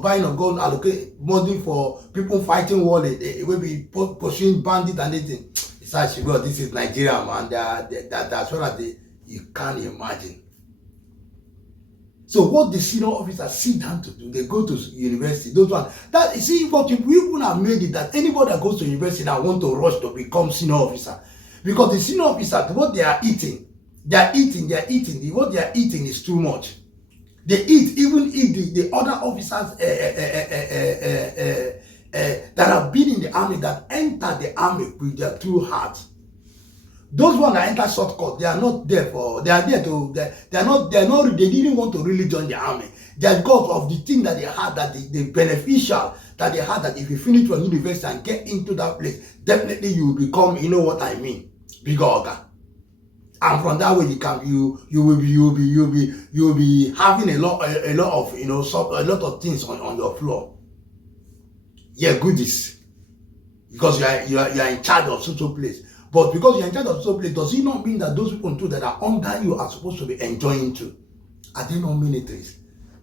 buying a gun, allocate money for people fighting war, they will be pursuing bandits and anything. It's actually, well, this is Nigeria, man. That's what you can't imagine. So what the senior officers sit down to do, they go to university, those ones. That, you see, what we even have made it that anybody that goes to university now want to rush to become senior officer. Because the senior officers, what they are eating, what they are eating is too much. They even eat the other officers that have been in the army, that enter the army with their true heart. Those ones that enter shortcut, they are not there for, they didn't want to really join the army. They are because of the thing that they had, that the beneficial that they had, that if you finish from university and get into that place, definitely you will become, you know what I mean, bigger organ. And from that way you will be having a lot of a lot of things on your floor. Yeah, goodies. Because you are in charge of such a place. But because you're in charge of such a place, does it not mean that those people too that are under you are supposed to be enjoying too? Are they not militaries?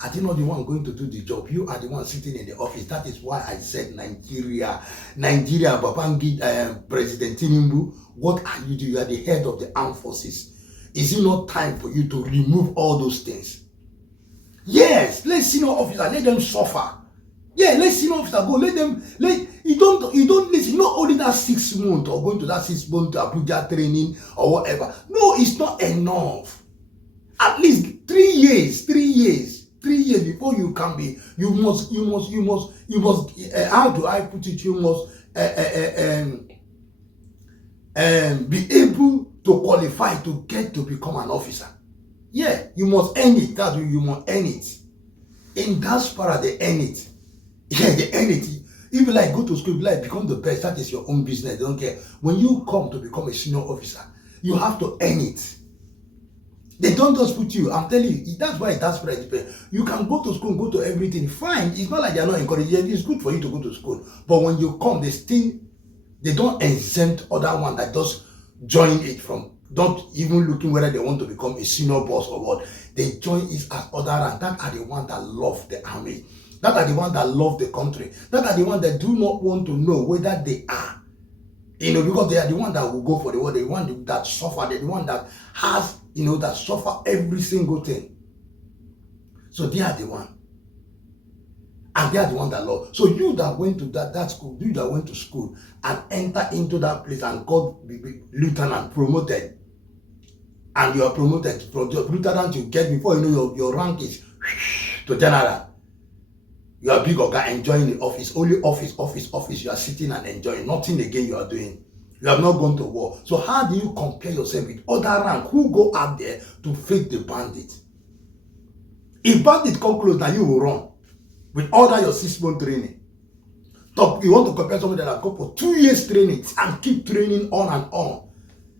Are they not the one going to do the job? You are the one sitting in the office. That is why I said Nigeria, Babangida, President Tinubu, what are you doing? You are the head of the armed forces. Is it not time for you to remove all those things? Yes, let senior officers, let them suffer. Yeah, let senior officers go. You don't listen. Not only that 6 months or going to that 6 months to Abuja training or whatever. No, it's not enough. At least 3 years. 3 years before you can be, you must, how do I put it? You must be able to qualify to get to become an officer. Yeah, you must earn it. That's what you must earn it. In diaspora, they earn it. Yeah, they earn it. If you like go to school, if you like become the best, that is your own business. They don't care. When you come to become a senior officer, you have to earn it. They don't just put you. I'm telling you, that's why that's very. You can go to school, go to everything. Fine. It's not like they're not encouraging. It's good for you to go to school. But when you come, they don't exempt other one that just join it from not even looking whether they want to become a senior boss or what. They join it as other rank. That are the ones that love the army. That are the ones that love the country. That are the ones that do not want to know whether they are. Because they are the one that will go for the war. The one that suffer. They're the one that has, that suffer every single thing. So they are the one. And they are the one that love. So you that went to that school, you that went to school and enter into that place and got lieutenant promoted. And you are promoted from lieutenant you get before your rank is to general. You are big guy enjoying the office. Only office. You are sitting and enjoying. Nothing again you are doing. You have not gone to war. So how do you compare yourself with other rank who go out there to face the bandit? If bandit come close, now you will run. With all that your 6-month training. You want to compare someone that have gone for 2 years training and keep training on and on.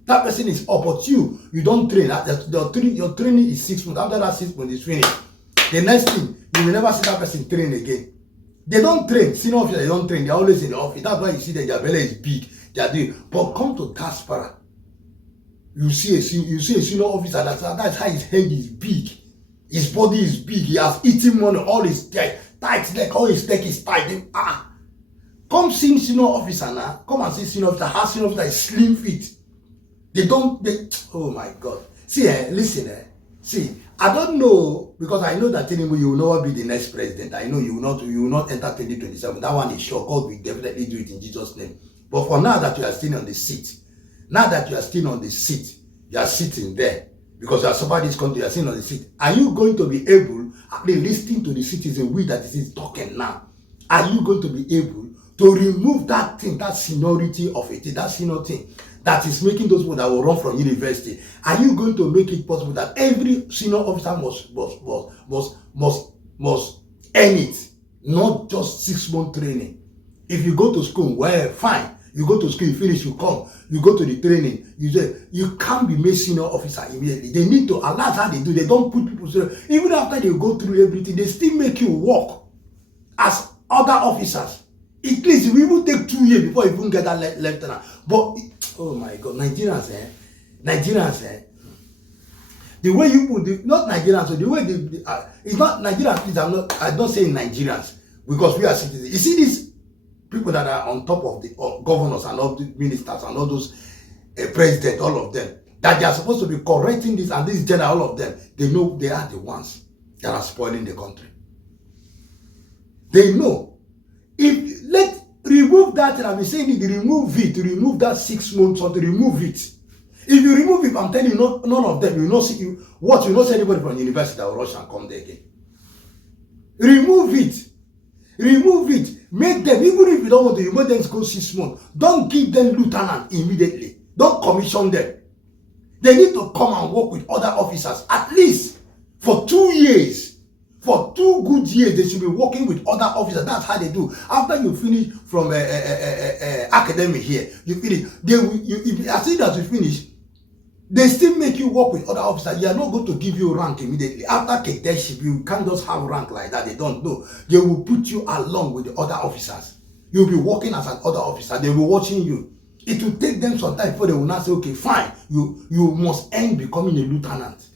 That person is up, but you don't train. Your training is 6 months. After that 6 months is finished. The next thing, you will never see that person train again. They don't train. Senior officers, they don't train. They're always in the office. That's why you see that their belly is big. They are doing. But come to diaspora. You see a senior officer, that's how his head is big. His body is big. He has eaten money. All his tight leg, all his leg is tight. Come see senior officer now. Come and see senior officer. How senior officer is slim fit. Oh my God. See, listen, see, I don't know, because I know that Tinubu, you will never be the next president. I know you will not enter 2027. That one is sure. God will definitely do it in Jesus' name. But for now that you are still on the seat, you are sitting there, because you are suffering this country, you are sitting on the seat. Are you going to be able, at least listening to the citizen we that is talking now, are you going to be able to remove that thing, that seniority of it, that senior thing that is making those people that will run from university? Are you going to make it possible that every senior officer must earn it, not just 6-month training? If you go to school, well, fine. You go to school, you finish, you come, you go to the training, you can't be made senior officer immediately. They need to, and that's how they do. They don't put people through. Even after they go through everything, they still make you work as other officers. At least you even take 2 years before you even get that lieutenant. But oh my God, Nigerians, the way you put not Nigerians, so the way it's not Nigerians. Please, I'm not saying Nigerians, because we are citizens. You see these people that are on top of the governors and all the ministers and all those presidents, all of them, that they are supposed to be correcting this and this general, all of them, they know they are the ones that are spoiling the country. They know. Remove that, and I've been saying it, remove that 6 months, or to remove it. If you remove it, I'm telling you, none of them, you will not see anybody from the university that will rush and come there again. Remove it. Make them, even if you don't want to, you make them go 6 months. Don't give them lieutenant immediately. Don't commission them. They need to come and work with other officers, at least for 2 years. For 2 good years, they should be working with other officers. That's how they do. After you finish from academy here, you finish. As soon as you finish, they still make you work with other officers. They are not going to give you rank immediately. After cadetship, you can't just have rank like that. They don't know. They will put you along with the other officers. You'll be working as an other officer. They will be watching you. It will take them some time before they will not say, okay, fine, you must end becoming a lieutenant.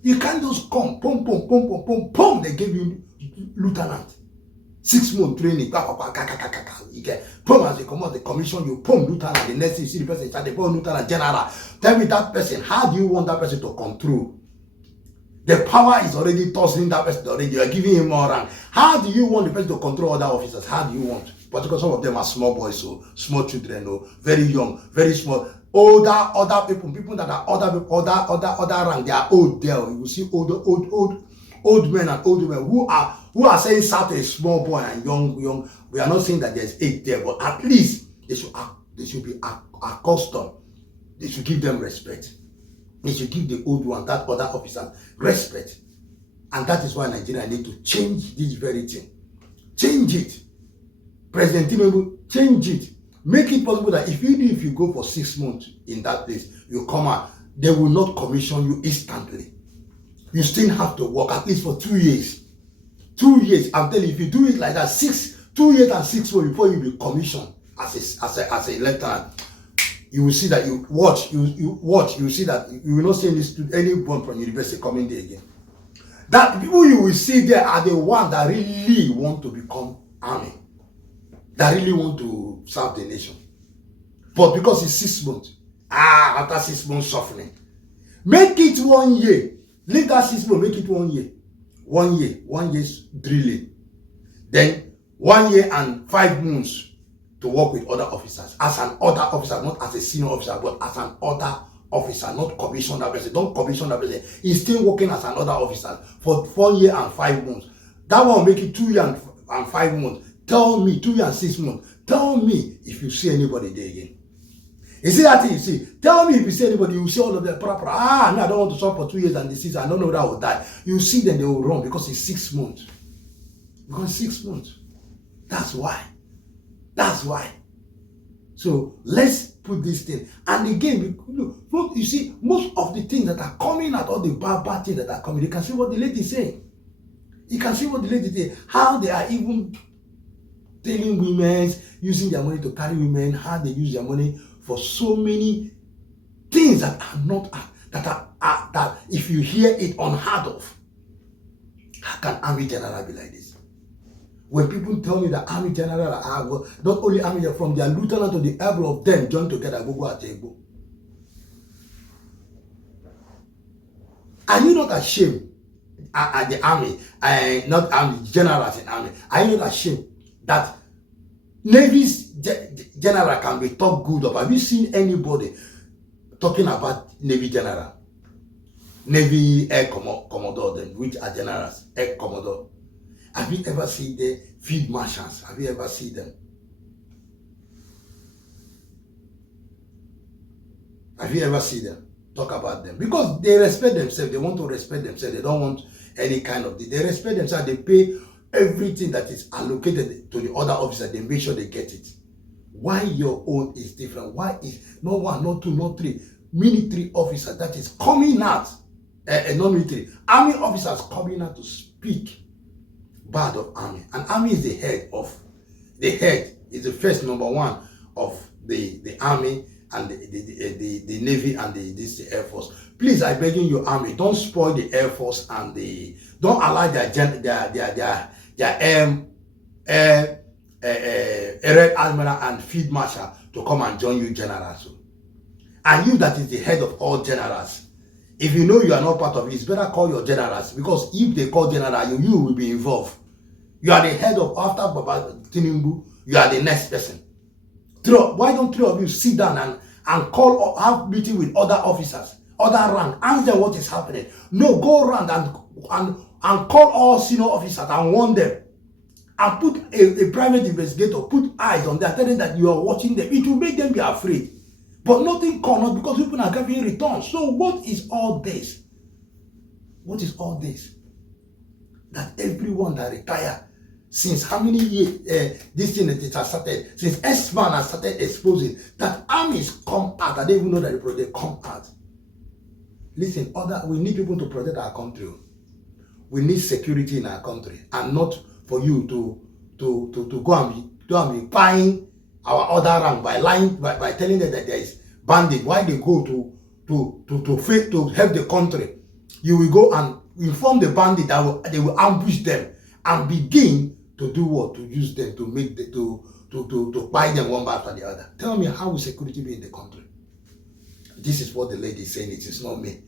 You can't just come, pom, they give you lieutenant. 6-month training, you get pom as you come out the commission, you pom lieutenant. The next thing you see the person start the pom lieutenant general. Tell me that person, how do you want that person to control? The power is already tossing that person already. You are giving him more rank. How do you want the person to control other officers? How do you want? But because some of them are small boys, so small children, very young, very small. Other people that are other rank, they are old there. You will see old men and old women who are saying start a small boy and young. We are not saying that there's age there, but at least they should be accustomed. They should give them respect. They should give the old one, that other officer, respect. And that is why Nigeria need to change this very thing. Change it. President Tinubu, change it. Make it possible that if you go for 6 months in that place, you come out, they will not commission you instantly. You still have to work at least for 2 years. 2 years. I'm telling you, if you do it like that, 2 years and 6 months before you be commissioned as a lieutenant, you will see that you will see that you will not see anyone from university coming there again. That people you will see there are the ones that really want to become army, that really want to serve the nation. But because it's 6 months, after 6 months suffering, make it 1 year. Leave that 6 months, make it 1 year. 1 year's drilling. Then 1 year and 5 months to work with other officers. As an other officer, not as a senior officer, but as an other officer, not commission that person. Don't commission that person. He's still working as an other officer for 1 year and 5 months. That one will make it 2 years and 5 months. Tell me, 2 years and 6 months. Tell me if you see anybody there again. You see that thing, you see? Tell me if you see anybody, you see all of them. No, I don't want to serve for 2 years and disease. I don't know whether I will die. You see them, they will run because it's 6 months. Because 6 months. That's why. That's why. So let's put this thing. And again, look, you see, most of the things that are coming out, all the bad things that are coming, you can see what the lady is saying. You can see what the lady is saying. How they are even telling women, using their money to carry women, how they use their money for so many things that are not, that if you hear it unheard of, how can army general be like this? When people tell me that army general are not only army, from their lieutenant to the every of them join together, go at Egbo. Are you not ashamed at the army, not army, generals in army, are you not ashamed that Navy's general can be talked good of? Have you seen anybody talking about Navy general? Navy Air Commodore, then, which are generals, Air Commodore. Have you ever seen the field marshals? Have you ever seen them? Have you ever seen them? Talk about them. Because they respect themselves. They want to respect themselves. They don't want any kind of... They respect themselves. They pay everything that is allocated to the other officer. They make sure they get it. Why your own is different? Why is not 1, not 2, not 3 military officer that is coming out, non-military, army officers coming out to speak bad of army? And army is the head is the first number 1 of the army and the navy and the air force. Please, I begging you, army, don't spoil the air force and don't allow their air admiral and field marshal to come and join you generals. And you that is the head of all generals, if you know you are not part of it, it's better call your generals, because if they call general, you will be involved. You are the head of, after Baba Tinubu, you are the next person. Why don't 3 of you sit down and call or have meeting with other officers, other rank, ask them what is happening? No, go around and call all senior officers and warn them. And put a private investigator, put eyes on them, tell them that you are watching them. It will make them be afraid. But nothing comes because people are getting returns. So what is all this? What is all this? That everyone that retired, since how many years this thing that it has started, since S-Man has started exposing that armies come out, I don't even know that they come out. Listen, we need people to protect our country. We need security in our country, and not for you to go and be buying our other rank by lying, by telling them that there is bandit. Why they go to help the country? You will go and inform the bandit that they will ambush them and begin to do what? To use them to make to buy them one after the other. Tell me, how will security be in the country? This is what the lady is saying. It is not me.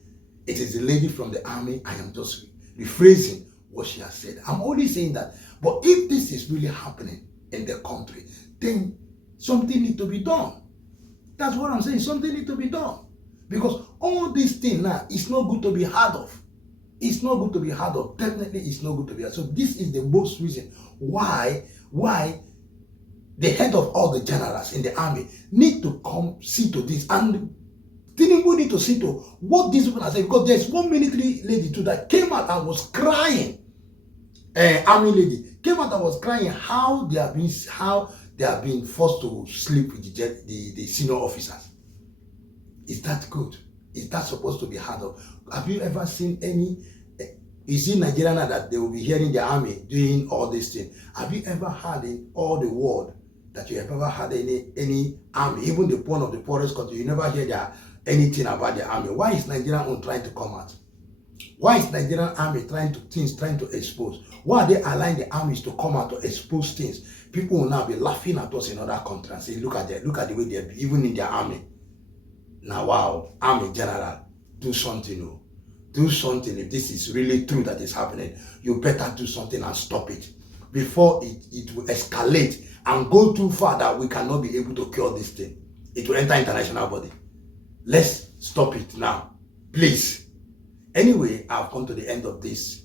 It is the lady from the army. I am just rephrasing what she has said. I'm only saying that. But if this is really happening in the country, then something needs to be done. That's what I'm saying. Something needs to be done. Because all these things now, it's not good to be heard of. It's not good to be heard of. Definitely it's not good to be heard. So this is the most reason why the head of all the generals in the army need to come see to this. And Tinubu need to see to what these people are saying, because there's one military lady too that came out and was crying. Army lady came out and was crying how they have been forced to sleep with the senior officers. Is that good? Is that supposed to be heard of? Have you ever seen any? Is it Nigeria now that they will be hearing the army doing all these things? Have you ever heard in all the world that you have ever had any army, even the one of the poorest country, you never hear anything about the army? Why is Nigerian own trying to come out? Why is Nigerian army trying to expose? Why are they allowing the armies to come out to expose things? People will now be laughing at us in other countries and say, look at the way they're even in their army. Now, wow, army general, do something, oh. Do something. If this is really true that is happening, you better do something and stop it before it will escalate and go too far that we cannot be able to cure this thing. It will enter international body. Let's stop it now, please. Anyway, I've come to the end of this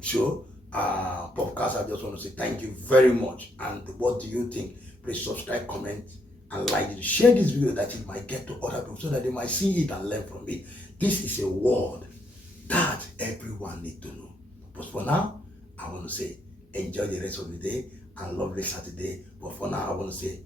show, podcast. I just want to say thank you very much. And what do you think? Please subscribe, comment, and like it. Share this video that it might get to other people so that they might see it and learn from it. This is a word that everyone needs to know. But for now, I want to say enjoy the rest of the day and lovely Saturday. But for now, I want to say